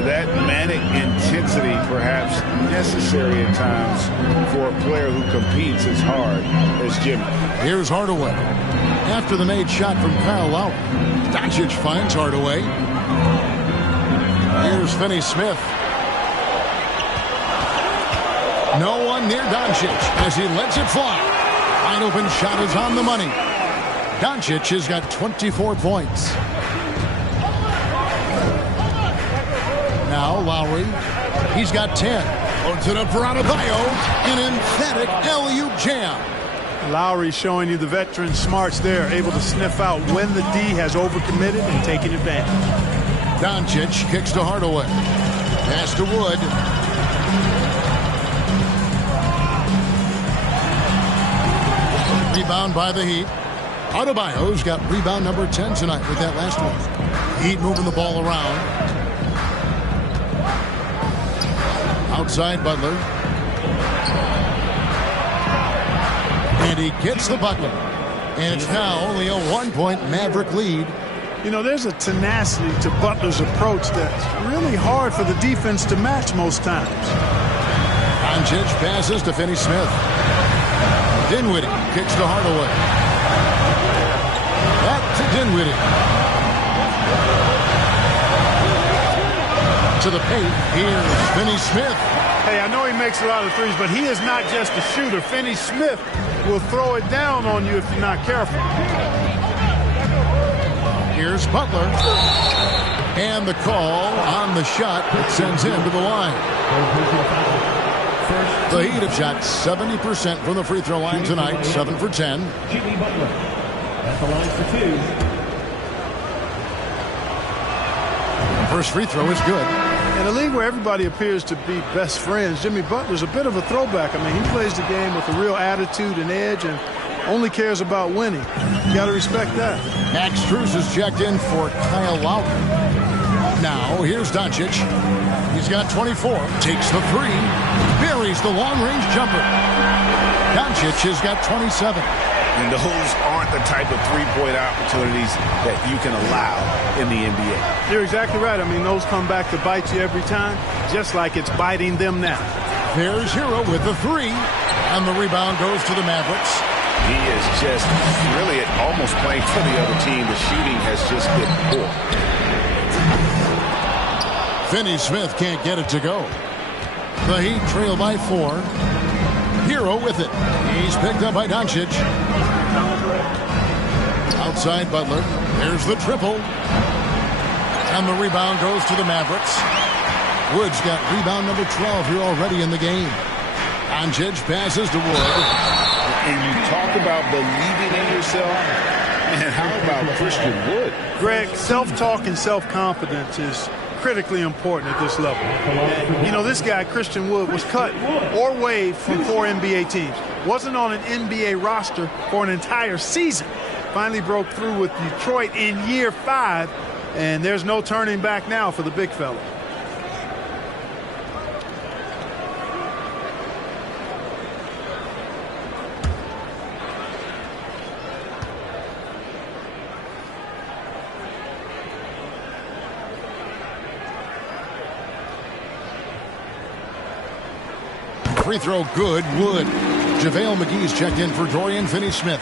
That manic intensity, perhaps necessary at times for a player who competes as hard as Jimmy. Here's Hardaway. After the made shot from Kyle Lowry, Doncic finds Hardaway. Here's Finney-Smith. No one near Doncic as he lets it fly. Wide open shot is on the money. Doncic has got 24 points. Now Lowry, he's got 10. Puts it up for Adebayo. An emphatic alley-oop jam. Lowry showing you the veteran smarts there, able to sniff out when the D has overcommitted and taking advantage. Doncic kicks to Hardaway. Pass to Wood. Rebound by the Heat. Adebayo's got rebound number 10 tonight with that last one. Heat moving the ball around. Outside Butler. And he gets the bucket. And it's now only a 1-point Maverick lead. You know, there's a tenacity to Butler's approach that's really hard for the defense to match most times. Doncic passes to Finney-Smith. Dinwiddie kicks to Hardaway. Back to Dinwiddie. To the paint. Here's Finney Smith. Hey, I know he makes a lot of threes, but he is not just a shooter. Finney Smith will throw it down on you if you're not careful. Here's Butler. And the call on the shot that sends him to the line. The Heat have shot 70% from the free throw line tonight, 7 for 10. Jimmy Butler at the line for 2. First free throw is good. In a league where everybody appears to be best friends, Jimmy Butler's a bit of a throwback. I mean, he plays the game with a real attitude and edge and only cares about winning. You got to respect that. Max Strus is checked in for Kyle Lowry. Now, here's Doncic. He's got 24. Takes the three. Buries the long-range jumper. Doncic has got 27. And those aren't the type of three-point opportunities that you can allow in the NBA. You're exactly right. I mean, those come back to bite you every time, just like it's biting them now. There's Hero with the three. And the rebound goes to the Mavericks. He is just really almost playing for the other team. The shooting has just been poor. Finney Smith can't get it to go. The Heat trail by 4. Hero with it. He's picked up by Doncic. Outside Butler. There's the triple. And the rebound goes to the Mavericks. Wood's got rebound number 12 here already in the game. Doncic passes to Wood. And you talk about believing in yourself. And how about Christian Wood? Greg, self-talk and self-confidence is critically important at this level. And, you know, this guy, Christian Wood, was cut or waived from 4 NBA teams. Wasn't on an NBA roster for an entire season. Finally broke through with Detroit in year 5, and there's no turning back now for the big fella. Free throw good. Wood. JaVale McGee's checked in for Dorian Finney-Smith.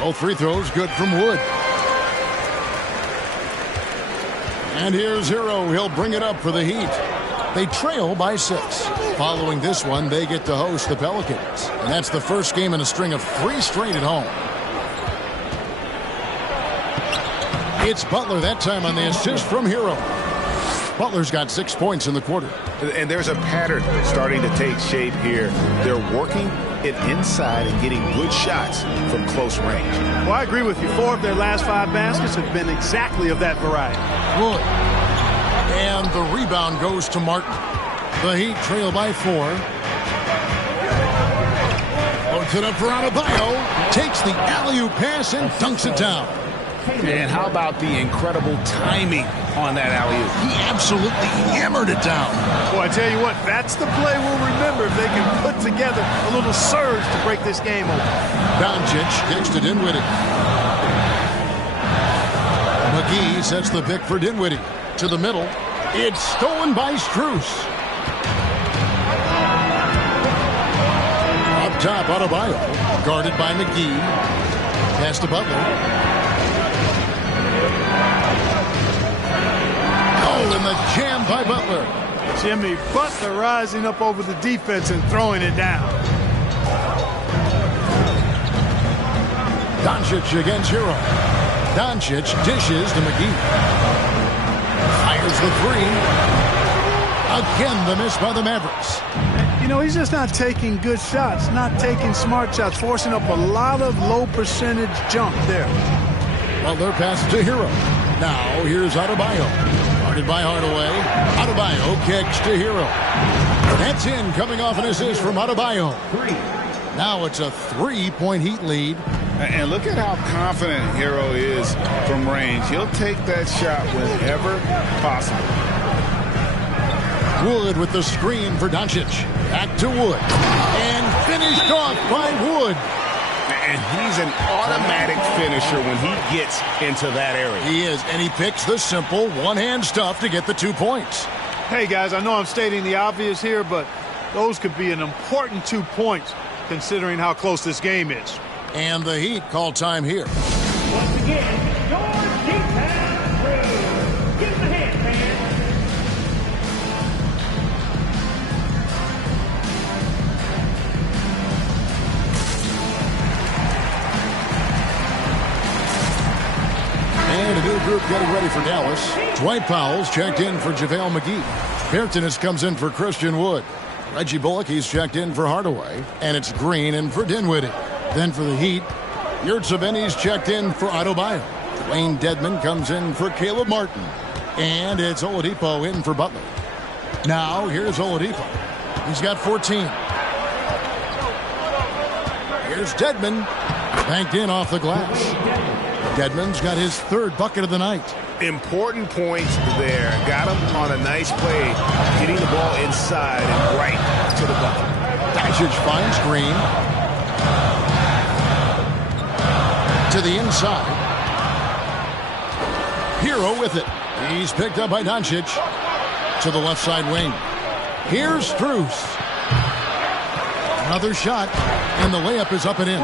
Both free throws good from Wood. And here's Hero. He'll bring it up for the Heat. They trail by 6. Following this one, they get to host the Pelicans. And that's the first game in a string of 3 straight at home. It's Butler that time on the assist from Hero. Butler's got 6 points in the quarter. And there's a pattern starting to take shape here. They're working it inside and getting good shots from close range. Well, I agree with you. 4 of their last 5 baskets have been exactly of that variety. Wood. And the rebound goes to Martin. The Heat trail by 4. Puts it up for Adebayo. Takes the alley-oop pass and dunks it down. And how about the incredible timing on that alley-oop? He absolutely hammered it down. Boy, I tell you what, that's the play we'll remember if they can put together a little surge to break this game open. Doncic kicks to Dinwiddie. McGee sets the pick for Dinwiddie. To the middle. It's stolen by Strus. Up top, Adebayo. Guarded by McGee. Pass to Butler. And the jam by Butler. Jimmy Butler rising up over the defense and throwing it down. Doncic against Hero. Doncic dishes to McGee. Fires the 3. Again, the miss by the Mavericks. You know, he's just not taking good shots, not taking smart shots, forcing up a lot of low percentage jump there. Butler passes to Hero. Now, here's Adebayo. By Hardaway. Adebayo kicks to Hero. That's in, coming off an assist from Adebayo. Now it's a 3-point Heat lead. And look at how confident Hero is from range. He'll take that shot whenever possible. Wood with the screen for Doncic. Back to Wood. And finished off by Wood. And he's an automatic finisher when he gets into that area. He is, and he picks the simple one-hand stuff to get the 2 points. Hey, guys, I know I'm stating the obvious here, but those could be an important 2 points considering how close this game is. And the Heat call time here. Once again, your G-Town crew. Give them a hand, fans. And a new group getting ready for Dallas. Dwight Powell's checked in for JaVale McGee. Bertans comes in for Christian Wood. Reggie Bullock, he's checked in for Hardaway. And it's Green in for Dinwiddie. Then for the Heat, Yurtseven's checked in for Adebayo. Dwayne Dedmon comes in for Caleb Martin. And it's Oladipo in for Butler. Now, here's Oladipo. He's got 14. Here's Dedmon. Banked in off the glass. Dedmon's got his 3rd bucket of the night. Important points there. Got him on a nice play, getting the ball inside and right to the bucket. Doncic finds Green. To the inside. Hero with it. He's picked up by Doncic. To the left side wing. Here's Strus. Another shot, and the layup is up and in.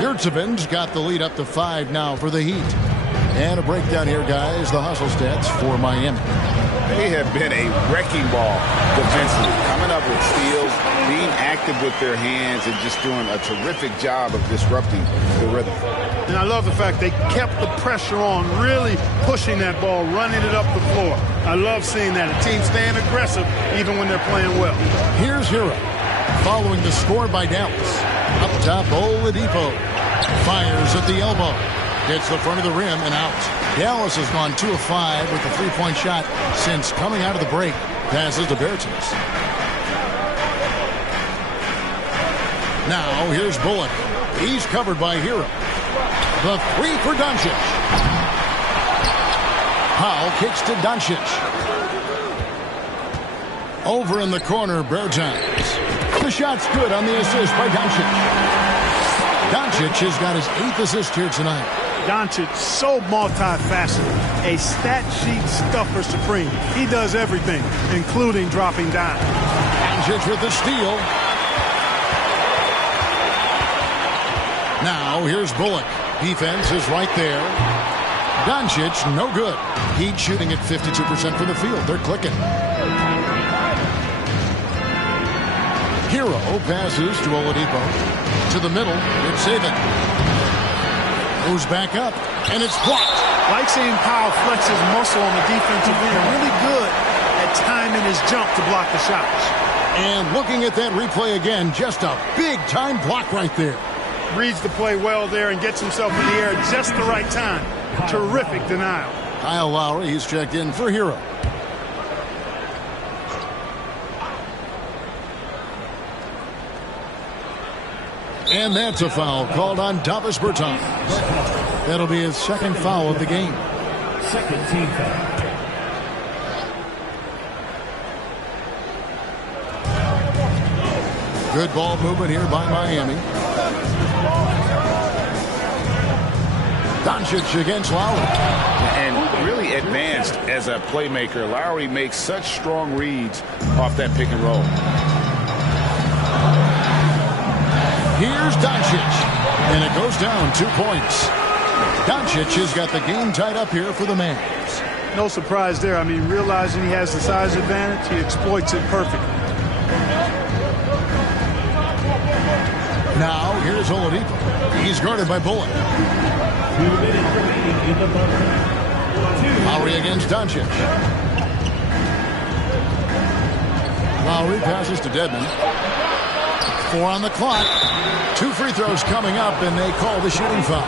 Yurtseven's got the lead up to 5 now for the Heat. And a breakdown here, guys. The hustle stats for Miami. They have been a wrecking ball defensively, coming up with steals, being active with their hands, and just doing a terrific job of disrupting the rhythm. And I love the fact they kept the pressure on, really pushing that ball, running it up the floor. I love seeing that. A team staying aggressive even when they're playing well. Here's Hero. Following the score by Dallas. Up top, Oladipo. Fires at the elbow. Hits the front of the rim and out. Dallas has gone 2 of 5 with the 3-point shot since coming out of the break. Passes to Bertans. Now, here's Bullock. He's covered by Hero. The 3 for Doncic. Powell kicks to Doncic. Over in the corner, Bertans. The shot's good on the assist by Doncic. Doncic has got his 8th assist here tonight. Doncic, so multifaceted. A stat sheet stuffer supreme. He does everything, including dropping dimes. Doncic with the steal. Now, here's Bullock. Defense is right there. Doncic, no good. Heat shooting at 52% from the field. They're clicking. Hero passes to Oladipo. To the middle, it's Saban. Moves back up, and it's blocked. Like seeing Powell flex his muscle on the defensive end. Really good at timing his jump to block the shots. And looking at that replay again, just a big-time block right there. Reads the play well there and gets himself in the air at just the right time. Terrific denial. Kyle Lowry, he's checked in for Hero. And that's a foul called on Davis Bertans. That'll be his 2nd foul of the game. 2nd team foul. Good ball movement here by Miami. Doncic against Lowry. And really advanced as a playmaker. Lowry makes such strong reads off that pick and roll. Here's Doncic, and it goes down 2 points. Doncic has got the game tied up here for the Mavs. No surprise there. I mean, realizing he has the size advantage, he exploits it perfectly. Now, here's Oladipo. He's guarded by Bullock. 2 minutes remaining in the bubble. Lowry against Doncic. Lowry passes to Dedmon. 4 on the clock. 2 free throws coming up, and they call the shooting foul.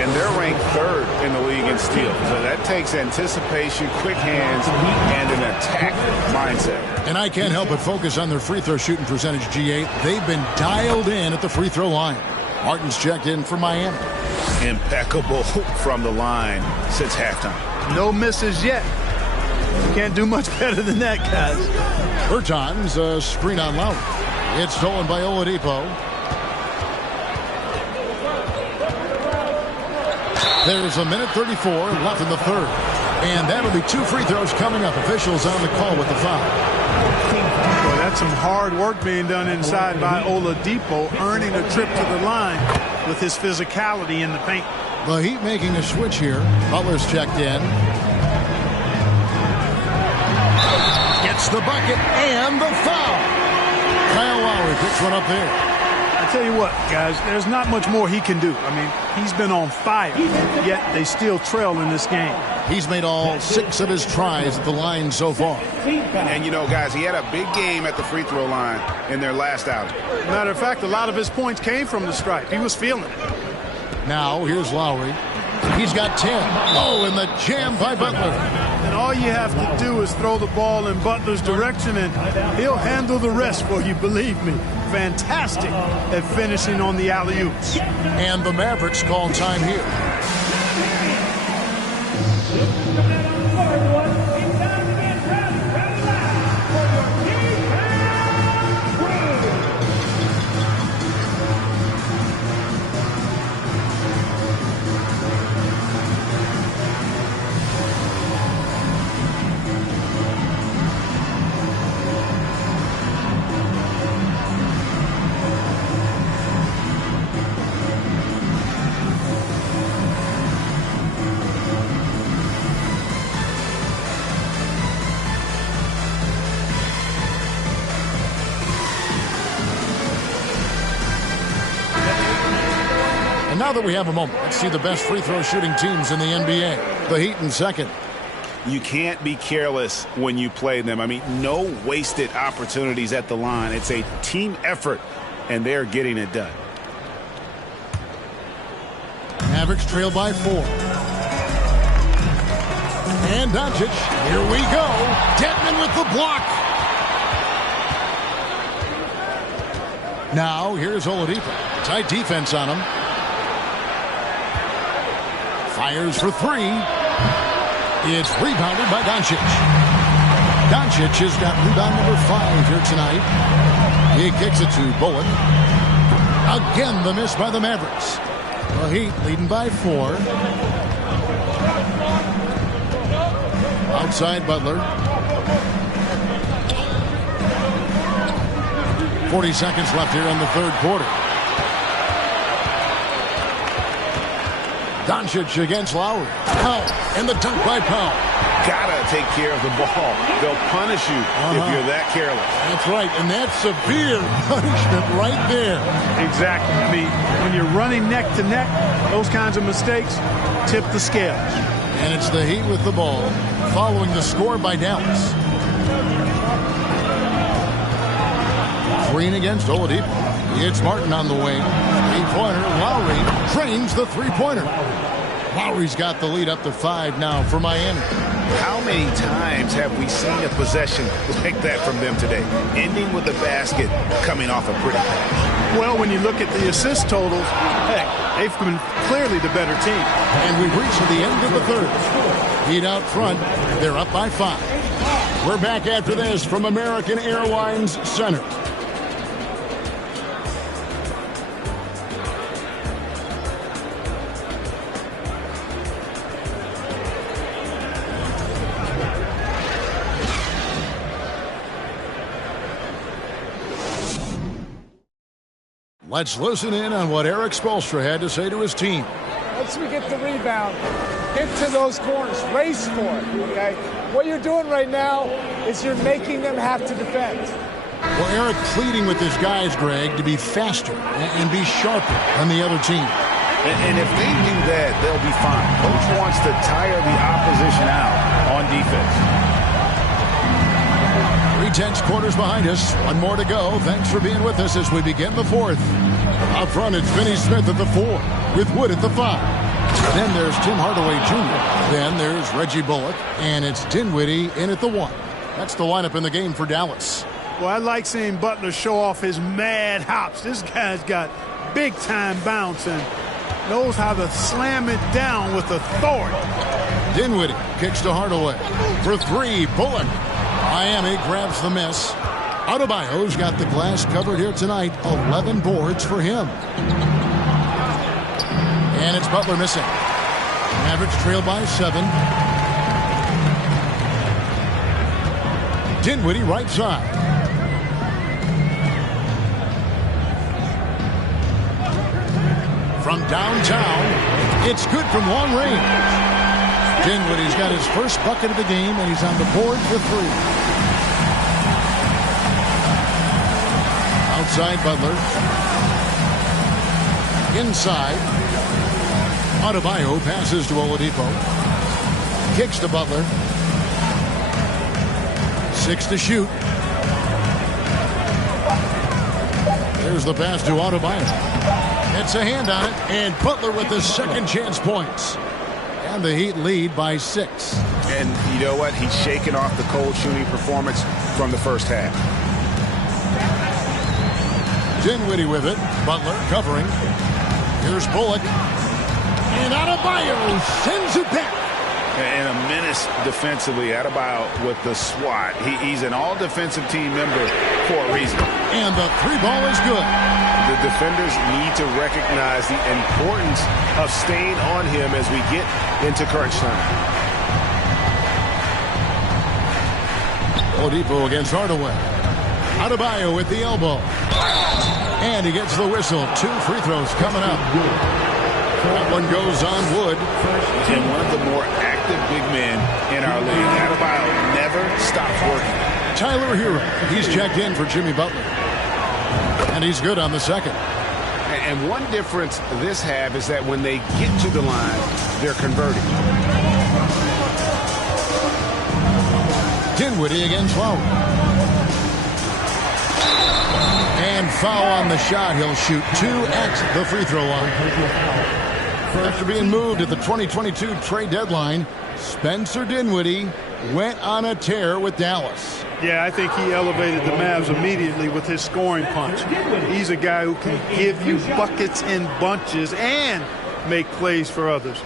And they're ranked 3rd in the league in steals. So that takes anticipation, quick hands, and an attack mindset. And I can't help but focus on their free throw shooting percentage, G8. They've been dialed in at the free throw line. Martin's checked in for Miami. Impeccable from the line since halftime. No misses yet. You can't do much better than that, guys. Bertans, a screen on Lowry. It's stolen by Oladipo. There's a minute 34 left in the third. And that'll be 2 free throws coming up. Officials on the call with the foul. Boy, that's some hard work being done inside by Oladipo, earning a trip to the line with his physicality in the paint. The Heat making a switch here. Butler's checked in. Gets the bucket and the foul. Kyle Lowry picks one up there. I tell you what, guys, there's not much more he can do. I mean, he's been on fire, yet they still trail in this game. He's made all 6 of his tries at the line so far. And, you know, guys, he had a big game at the free throw line in their last outing. Matter of fact, a lot of his points came from the stripe. He was feeling it. Now, here's Lowry. He's got 10. Oh, and the jam by Butler. And all you have to do is throw the ball in Butler's direction, and he'll handle the rest for you, believe me. Fantastic at finishing on the alley-oops. And the Mavericks call time here. Now that we have a moment, let's see the best free throw shooting teams in the NBA. The Heat in second. You can't be careless when you play them. I mean, no wasted opportunities at the line. It's a team effort, and they're getting it done. Mavericks trail by 4. And Doncic, here we go. Dedmon with the block. Now, here's Oladipo. Tight defense on him. Fires for 3. It's rebounded by Doncic. Doncic has got rebound number 5 here tonight. He kicks it to Bullock. Again, the miss by the Mavericks. The Heat leading by 4. Outside Butler. 40 seconds left here in the third quarter. Doncic against Lowry. Powell, and the dunk by Powell. Gotta take care of the ball. They'll punish you if you're that careless. That's right, and that's severe punishment right there. Exactly. I mean, when you're running neck to neck, those kinds of mistakes tip the scales. And it's the Heat with the ball, following the score by Dallas. Green against Oladipo. It's Martin on the wing. Three-pointer. Lowry drains the three-pointer. Lowry's got the lead up to 5 now for Miami. How many times have we seen a possession like that from them today? Ending with a basket, coming off a pretty pass. Well, when you look at the assist totals, heck, they've been clearly the better team. And we've reached the end of the third. Heat out front. They're up by 5. We're back after this from American Airlines Center. Let's listen in on what Eric Spoelstra had to say to his team. Once we get the rebound, get to those corners, race for it, okay? What you're doing right now is you're making them have to defend. Well, Eric pleading with his guys, Greg, to be faster and be sharper than the other team. And if they do that, they'll be fine. Coach wants to tire the opposition out on defense. 3/10 quarters behind us. One more to go. Thanks for being with us as we begin the fourth. Up front, it's Finney Smith at the 4, with Wood at the 5. Then there's Tim Hardaway Jr. Then there's Reggie Bullock, and it's Dinwiddie in at the 1. That's the lineup in the game for Dallas. Well, I like seeing Butler show off his mad hops. This guy's got big-time bounce and knows how to slam it down with authority. Dinwiddie kicks to Hardaway. For three, Bullock. Miami grabs the miss. Adebayo's got the glass covered here tonight. 11 boards for him. And it's Butler missing. Mavericks trail by 7. Dinwiddie right side. From downtown, it's good from long range. Dinwiddie's got his first bucket of the game, and he's on the board for 3. Outside Butler. Inside. Adebayo passes to Oladipo. Kicks to Butler. 6 to shoot. There's the pass to Adebayo. Gets a hand on it, and Butler with the second chance points. And the Heat lead by 6. And you know what? He's shaking off the cold shooting performance from the first half. Dinwiddie with it. Butler covering. Here's Bullock. And Adebayo sends it back. And a menace defensively. Adebayo with the swat. He's an all-defensive team member for a reason. And the 3 ball is good. The defenders need to recognize the importance of staying on him as we get into crunch time. Oladipo against Hardaway. Adebayo with the elbow. And he gets the whistle. 2 free throws coming up. That one goes on Wood. And one of the more active big men in our league. Adebayo never stops working. Tyler Hero. He's checked in for Jimmy Butler. And he's good on the second. And one difference this half is that when they get to the line, they're converting. Dinwiddie against Lowry. And foul on the shot. He'll shoot 2 at the free throw line. After being moved at the 2022 trade deadline, Spencer Dinwiddie went on a tear with Dallas. Yeah, I think he elevated the Mavs immediately with his scoring punch. He's a guy who can give you buckets in bunches and make plays for others.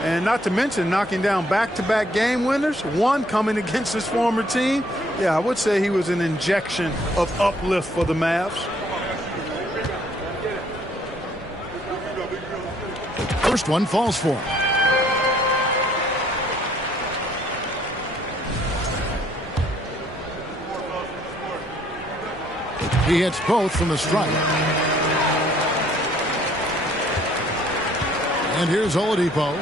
And not to mention knocking down back-to-back game winners, one coming against his former team. Yeah, I would say he was an injection of uplift for the Mavs. First one falls for him. He hits both from the strike. And here's Oladipo.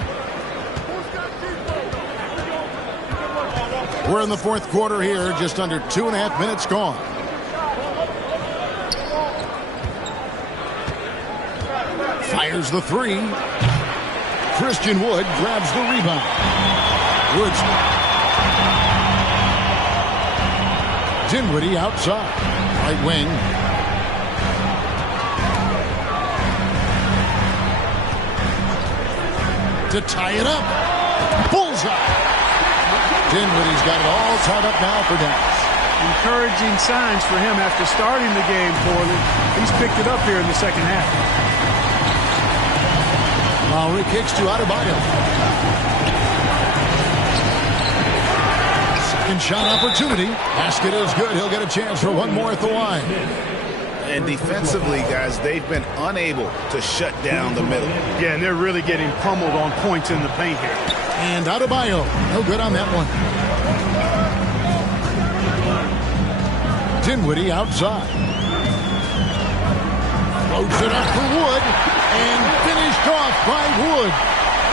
We're in the fourth quarter here, just under 2.5 minutes gone. Fires the 3. Christian Wood grabs the rebound. Woods. Dinwiddie outside. Right wing. To tie it up. Bullseye. Dinwiddie's got it all tied up now for Dallas. Encouraging signs for him after starting the game poorly. He's picked it up here in the second half. Lowry kicks to Adebayo. Second shot opportunity. Basket is good. He'll get a chance for one more at the line. And defensively, guys, they've been unable to shut down the middle. Yeah, and they're really getting pummeled on points in the paint here. And Adebayo, no good on that one. Dinwiddie outside. Floats it up for Wood. And finished off by Wood.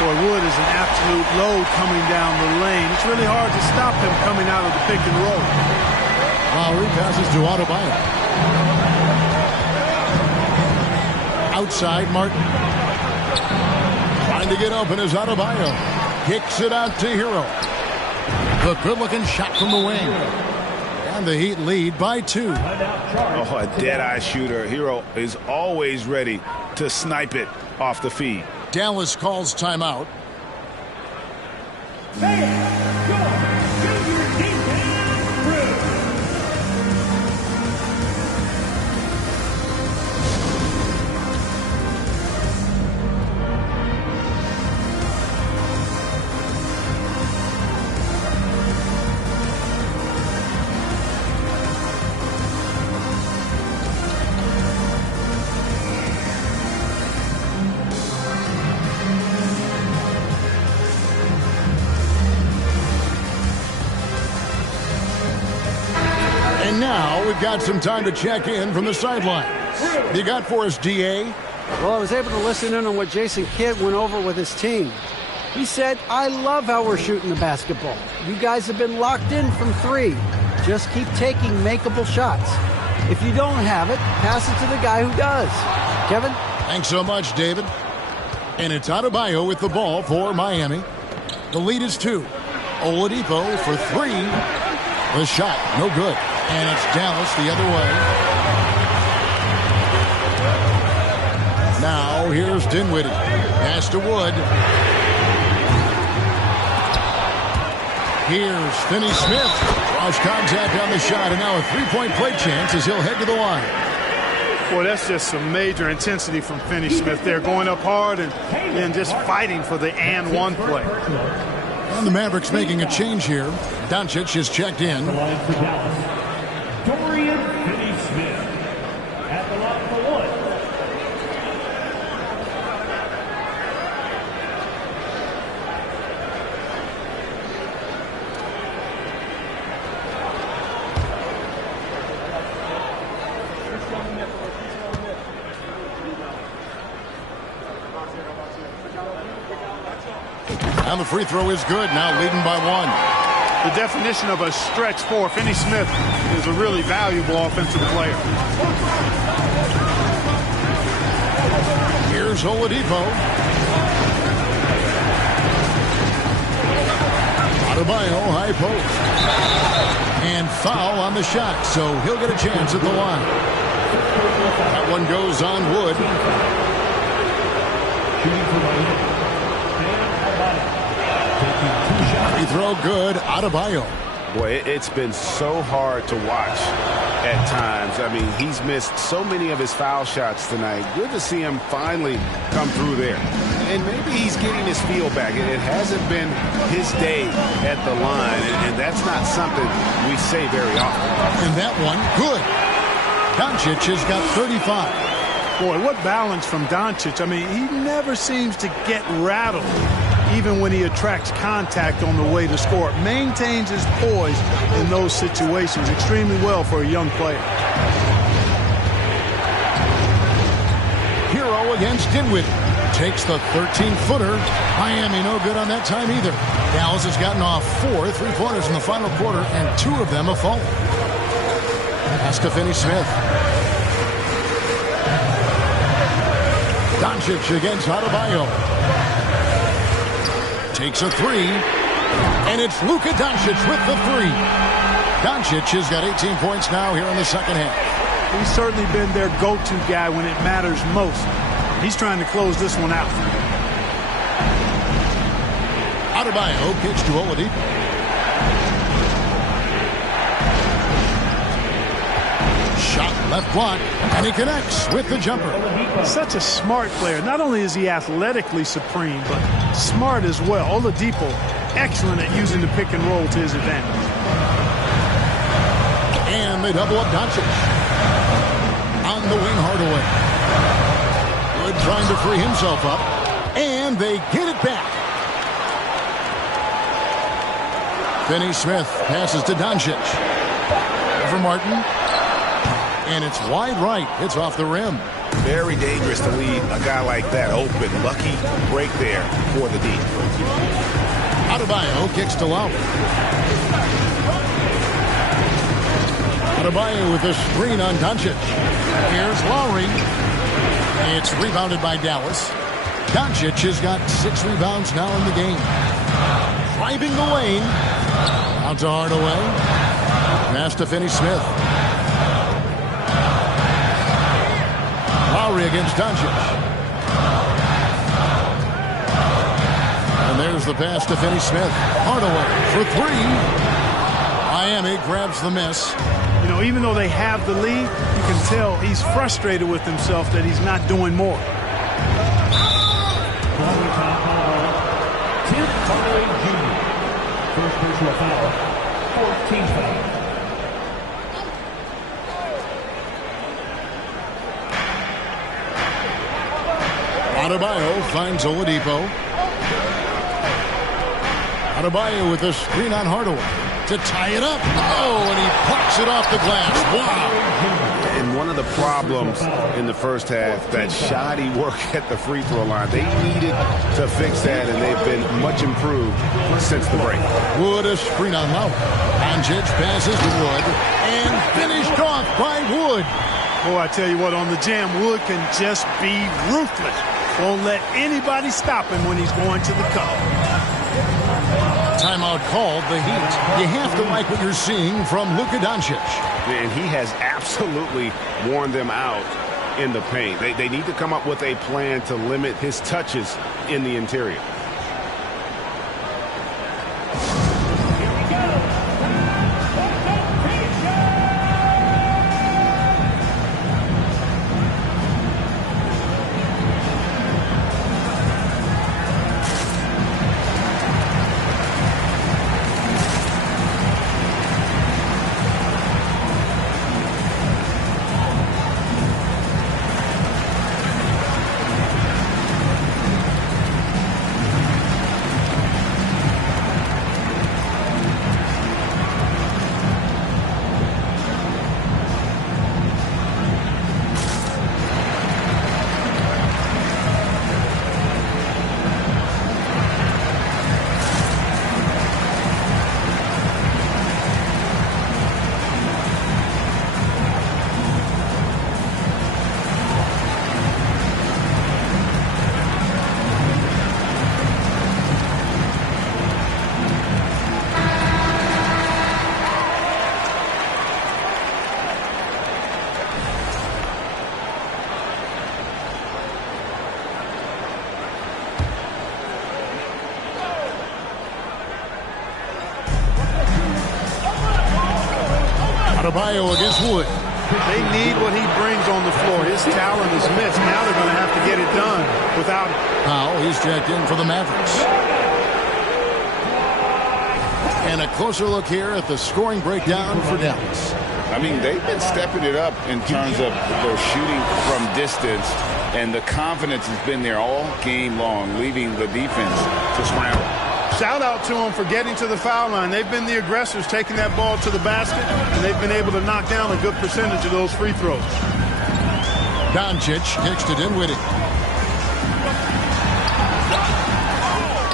Boy, Wood is an absolute load coming down the lane. It's really hard to stop him coming out of the pick and roll. Lowry passes to Adebayo. Outside, Martin. Trying to get open is Adebayo. Kicks it out to Hero. The good-looking shot from the wing. And the Heat lead by 2. Oh, a dead-eye shooter. Hero is always ready to snipe it off the feed. Dallas calls timeout. we've got some time to check in from the sidelines. You got for us, DA? Well, I was able to listen in on what Jason Kidd went over with his team. He said, I love how we're shooting the basketball. You guys have been locked in from 3. Just keep taking makeable shots. If you don't have it, pass it to the guy who does. Kevin? Thanks so much, David. And it's Adebayo with the ball for Miami. The lead is 2. Oladipo for 3. The shot, no good. And it's Dallas the other way. Now here's Dinwiddie. Pass to Wood. Here's Finney-Smith. Draws contact on the shot, and now a three-point play chance as he'll head to the line. Boy, that's just some major intensity from Finney-Smith there, going up hard and just fighting for the and one play. And the Mavericks making a change here. Doncic is checked in. Dorian Finney-Smith at the line for 1. And the free throw is good, now leading by 1. The definition of a stretch 4. Finney-Smith is a really valuable offensive player. Here's Oladipo. Adebayo, high post. And foul on the shot, so he'll get a chance at the line. That one goes on Wood. Free throw good, Adebayo. Boy, it's been so hard to watch at times. I mean, he's missed so many of his foul shots tonight. Good to see him finally come through there. And maybe he's getting his feel back. It hasn't been his day at the line, and that's not something we say very often. And that one, good. Doncic has got 35. Boy, what balance from Doncic. I mean, he never seems to get rattled, even when he attracts contact on the way to score. Maintains his poise in those situations extremely well for a young player. Hero against Dinwiddie. Takes the 13-footer. Miami no good on that time either. Dallas has gotten off 4 3-pointers in the final quarter, and 2 of them have fallen. Pass to Finney-Smith. Doncic against Adebayo. Takes a 3, and it's Luka Doncic with the 3. Doncic has got 18 points now here in the second half. He's certainly been their go-to guy when it matters most. He's trying to close this one out. Adebayo pitch to Oladipo. Shot left block, and he connects with the jumper. Such a smart player. Not only is he athletically supreme, but smart as well. Oladipo, excellent at using the pick and roll to his advantage. And they double up Doncic. On the wing, Hardaway. Good trying to free himself up. And they get it back. Finney-Smith passes to Doncic. Over Martin. And it's wide right. It's off the rim. Very dangerous to leave a guy like that open. Lucky break there for the D. Adebayo kicks to Lowry. Adebayo with a screen on Doncic. Here's Lowry. It's rebounded by Dallas. Doncic has got 6 rebounds now in the game. Driving the lane. Out to Hardaway. Pass to Finney-Smith. Lowry against Doncic. And there's the pass to Finney-Smith. Hardaway for 3. Miami grabs the miss. You know, even though they have the lead, you can tell he's frustrated with himself that he's not doing more. Tim Hardaway Jr. First personal foul. 14th foul. Adebayo finds Oladipo. Adebayo with a screen on Hardaway. to tie it up. Oh, and he plucks it off the glass. Wow. And one of the problems in the first half, that shoddy work at the free throw line. They needed to fix that, and they've been much improved since the break. Wood a screen on Lowry. Doncic passes to Wood and finished off by Wood. Boy, I tell you what, on the jam, Wood can just be ruthless. Won't let anybody stop him when he's going to the cup. Timeout called, the Heat. You have to like what you're seeing from Luka Doncic. And he has absolutely worn them out in the paint. They need to come up with a plan to limit his touches in the interior. Adebayo against Wood. They need what he brings on the floor. His talent is missed. Now they're going to have to get it done without him. Powell, he's checked in for the Mavericks. And a closer look here at the scoring breakdown for Dallas. I mean, they've been stepping it up in terms of their shooting from distance, and the confidence has been there all game long, leaving the defense to scramble. Shout out to them for getting to the foul line. They've been the aggressors, taking that ball to the basket, and they've been able to knock down a good percentage of those free throws. Doncic kicks to Dinwiddie.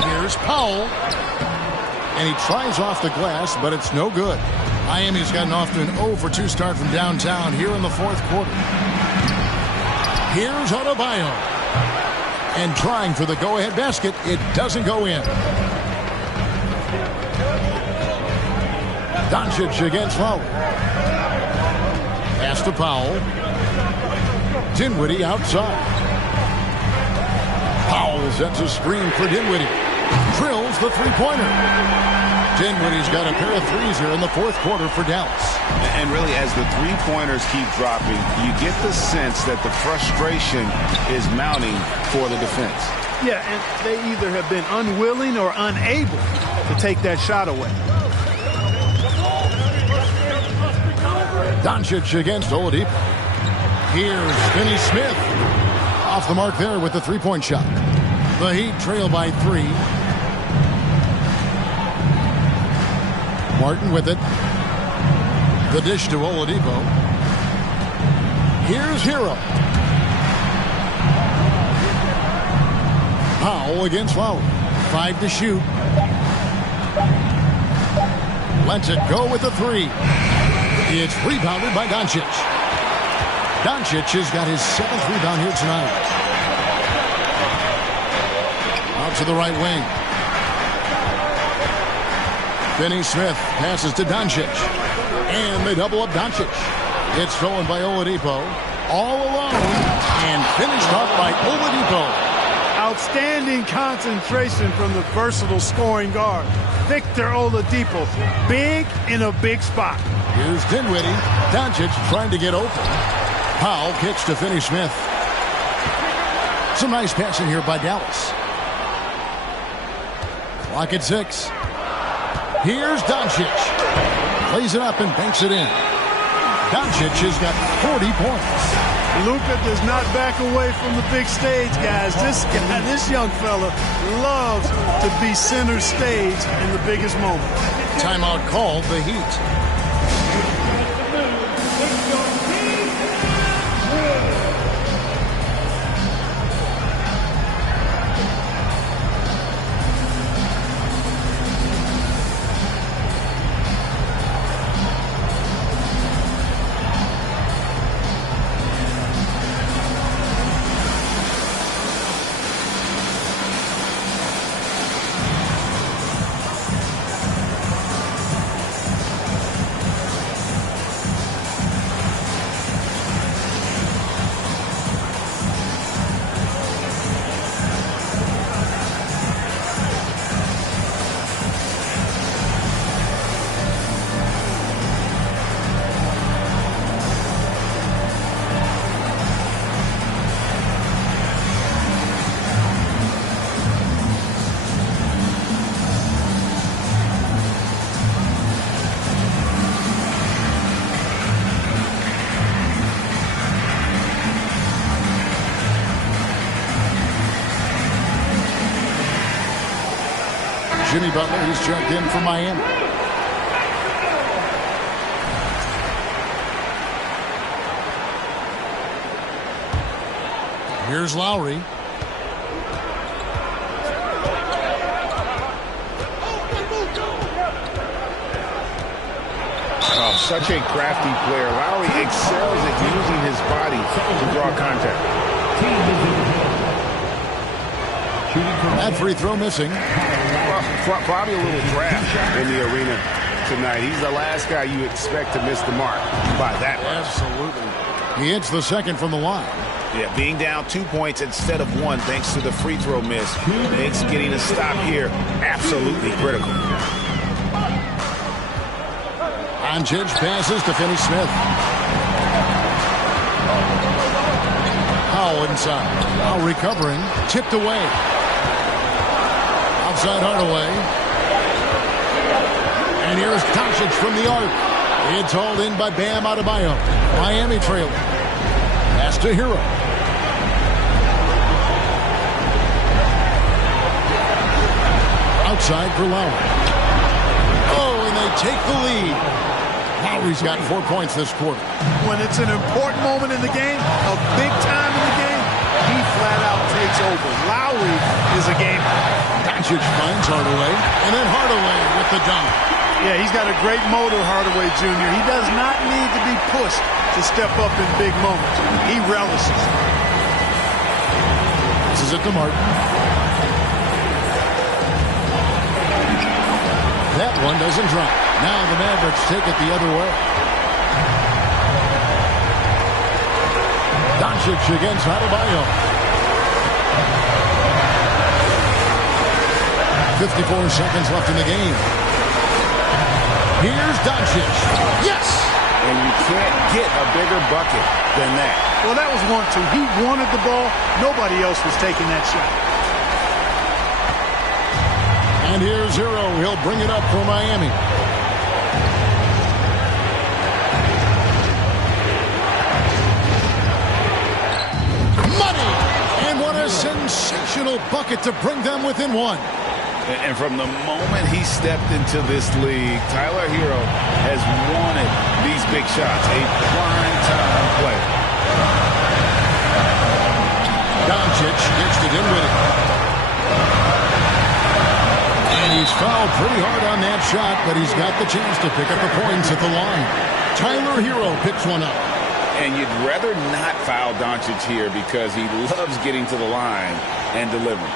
Here's Powell. And he tries off the glass, but it's no good. Miami's gotten off to an 0-for-2 start from downtown here in the fourth quarter. Here's Adebayo. And trying for the go-ahead basket, it doesn't go in. Doncic against Lowry. Pass to Powell. Dinwiddie outside. Powell sets a screen for Dinwiddie. Drills the three-pointer. Dinwiddie's got a pair of threes here in the fourth quarter for Dallas. And really, as the three-pointers keep dropping, you get the sense that the frustration is mounting for the defense. Yeah, and they either have been unwilling or unable to take that shot away. Doncic against Oladipo. Here's Finney Smith. Off the mark there with the three-point shot. The Heat trail by 3. Martin with it. The dish to Oladipo. Here's Hero. Powell against Lowry. 5 to shoot. Lets it go with the 3. It's rebounded by Doncic. Doncic has got his 7th rebound here tonight. Out to the right wing. Finney Smith passes to Doncic. And they double up Doncic. It's stolen by Oladipo. All alone. And finished off by Oladipo. Outstanding concentration from the versatile scoring guard, Victor Oladipo. Big in a big spot. Here's Dinwiddie. Doncic trying to get open. Powell kicks to Finney Smith. Some nice passing here by Dallas. Clock at 6. Here's Doncic. Plays it up and banks it in. Doncic has got 40 points. Luka does not back away from the big stage, guys. This young fella loves to be center stage in the biggest moment. Timeout called, the Heat. Jimmy Butler, he's checked in for Miami. Here's Lowry. Oh, such a crafty player. Lowry excels at using his body to draw contact. That free throw missing. Probably a little draft in the arena tonight. He's the last guy you expect to miss the mark by that much. Absolutely. He hits the second from the line. Yeah, being down 2 points instead of 1 thanks to the free throw miss makes getting a stop here absolutely critical. Doncic passes to Finney-Smith. Powell inside. Now recovering. Tipped away. Outside Hardaway. And here's Doncic from the arc. It's hauled in by Bam Adebayo. Miami trailing. Pass to Hero. Outside for Lowry. Oh, and they take the lead. Lowry's got 4 points this quarter. When it's an important moment in the game, a big time in the game, he flat out takes over. Lowry is a gamer. Doncic finds Hardaway, and then Hardaway with the dunk. Yeah, he's got a great motor, Hardaway Jr. He does not need to be pushed to step up in big moments. He relishes. This is it to Martin. That one doesn't drop. Now the Mavericks take it the other way. Doncic against Adebayo. 54 seconds left in the game. Here's Doncic. Yes! And you can't get a bigger bucket than that. Well, that was 1-2. He wanted the ball. Nobody else was taking that shot. And here's Hero. He'll bring it up for Miami. Money! And what a sensational bucket to bring them within 1. And from the moment he stepped into this league, Tyler Hero has wanted these big shots. A prime-time play. Doncic gets it in with it. And he's fouled pretty hard on that shot, but he's got the chance to pick up the points at the line. Tyler Hero picks one up. And you'd rather not foul Doncic here because he loves getting to the line and delivering.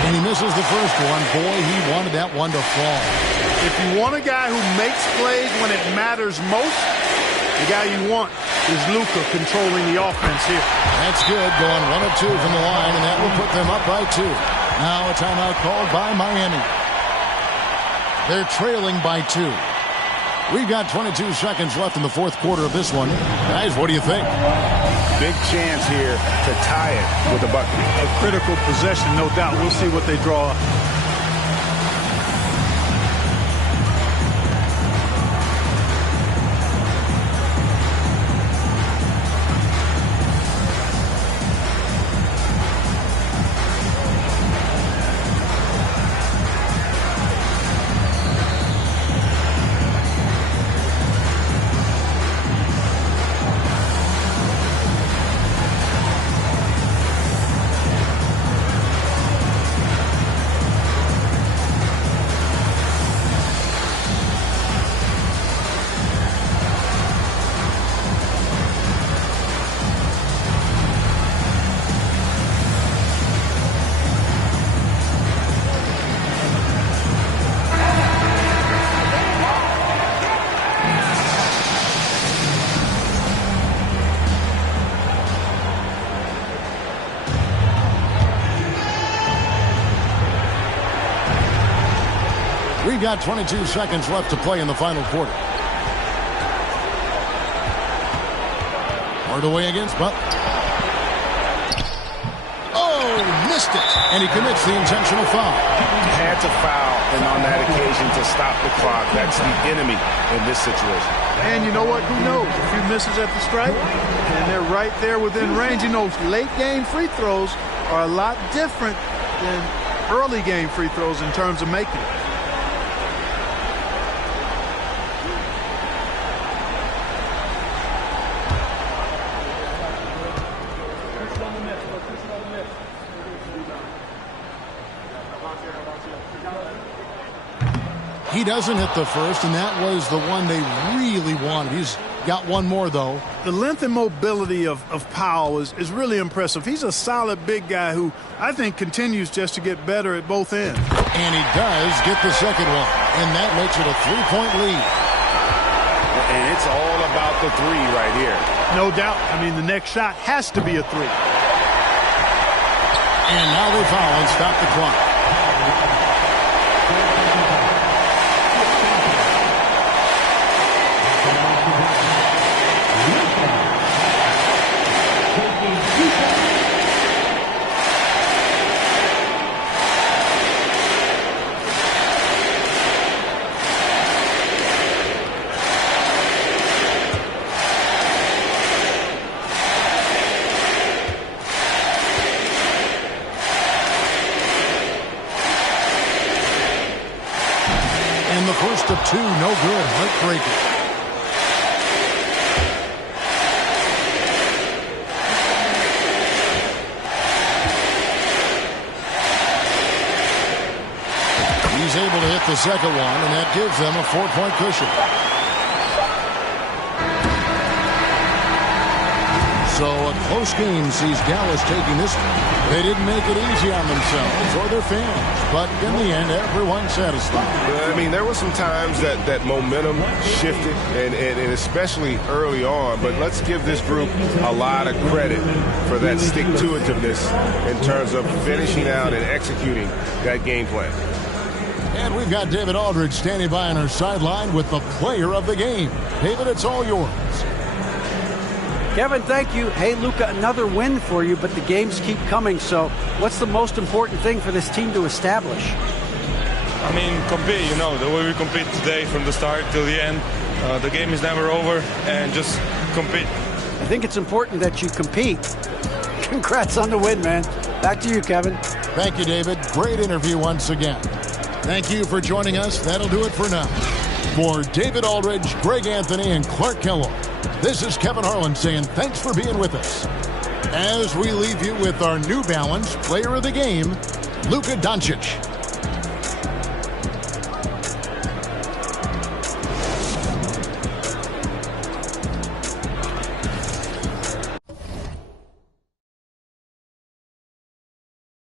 And he misses the first one. Boy, he wanted that one to fall. If you want a guy who makes plays when it matters most, The guy you want is Luka controlling the offense here. That's good, going 1 of 2 from the line, and that will put them up by 2. Now a timeout called by Miami. They're trailing by 2. We've got 22 seconds left in the fourth quarter of this one. Guys, what do you think? Big chance here to tie it with a bucket. A critical possession, no doubt. We'll see what they draw up. We've got 22 seconds left to play in the final quarter. Hardaway against Butler. Oh, missed it. And he commits the intentional foul. Had to foul, and on that occasion to stop the clock. That's the enemy in this situation. And you know what? Who knows? A few misses at the stripe, and they're right there within range. You know, late game free throws are a lot different than early game free throws in terms of making it. He doesn't hit the first, and that was the one they really wanted. He's got one more, though. The length and mobility of Powell is really impressive. He's a solid big guy who I think continues just to get better at both ends. And he does get the second one, and that makes it a 3-point lead. And it's all about the three right here. No doubt. I mean, the next shot has to be a three. And now they foul and stop the clock. First of 2, no good. Heartbreaking. He's able to hit the second one, and that gives them a 4-point cushion. So a close game sees Dallas taking this. They didn't make it easy on themselves or their fans, but in the end, everyone's satisfied. I mean, there were some times that momentum shifted, and especially early on, but let's give this group a lot of credit for that stick-to-itiveness in terms of finishing out and executing that game plan. And we've got David Aldridge standing by on our sideline with the player of the game. David, it's all yours. Kevin, thank you. Hey, Luka, another win for you, but the games keep coming. So what's the most important thing for this team to establish? I mean, compete, you know, the way we compete today from the start till the end. The game is never over, and just compete. I think it's important that you compete. Congrats on the win, man. Back to you, Kevin. Thank you, David. Great interview once again. Thank you for joining us. That'll do it for now. For David Aldridge, Greg Anthony, and Clark Kellogg, this is Kevin Harlan saying thanks for being with us. As we leave you with our New Balance Player of the Game, Luka Doncic.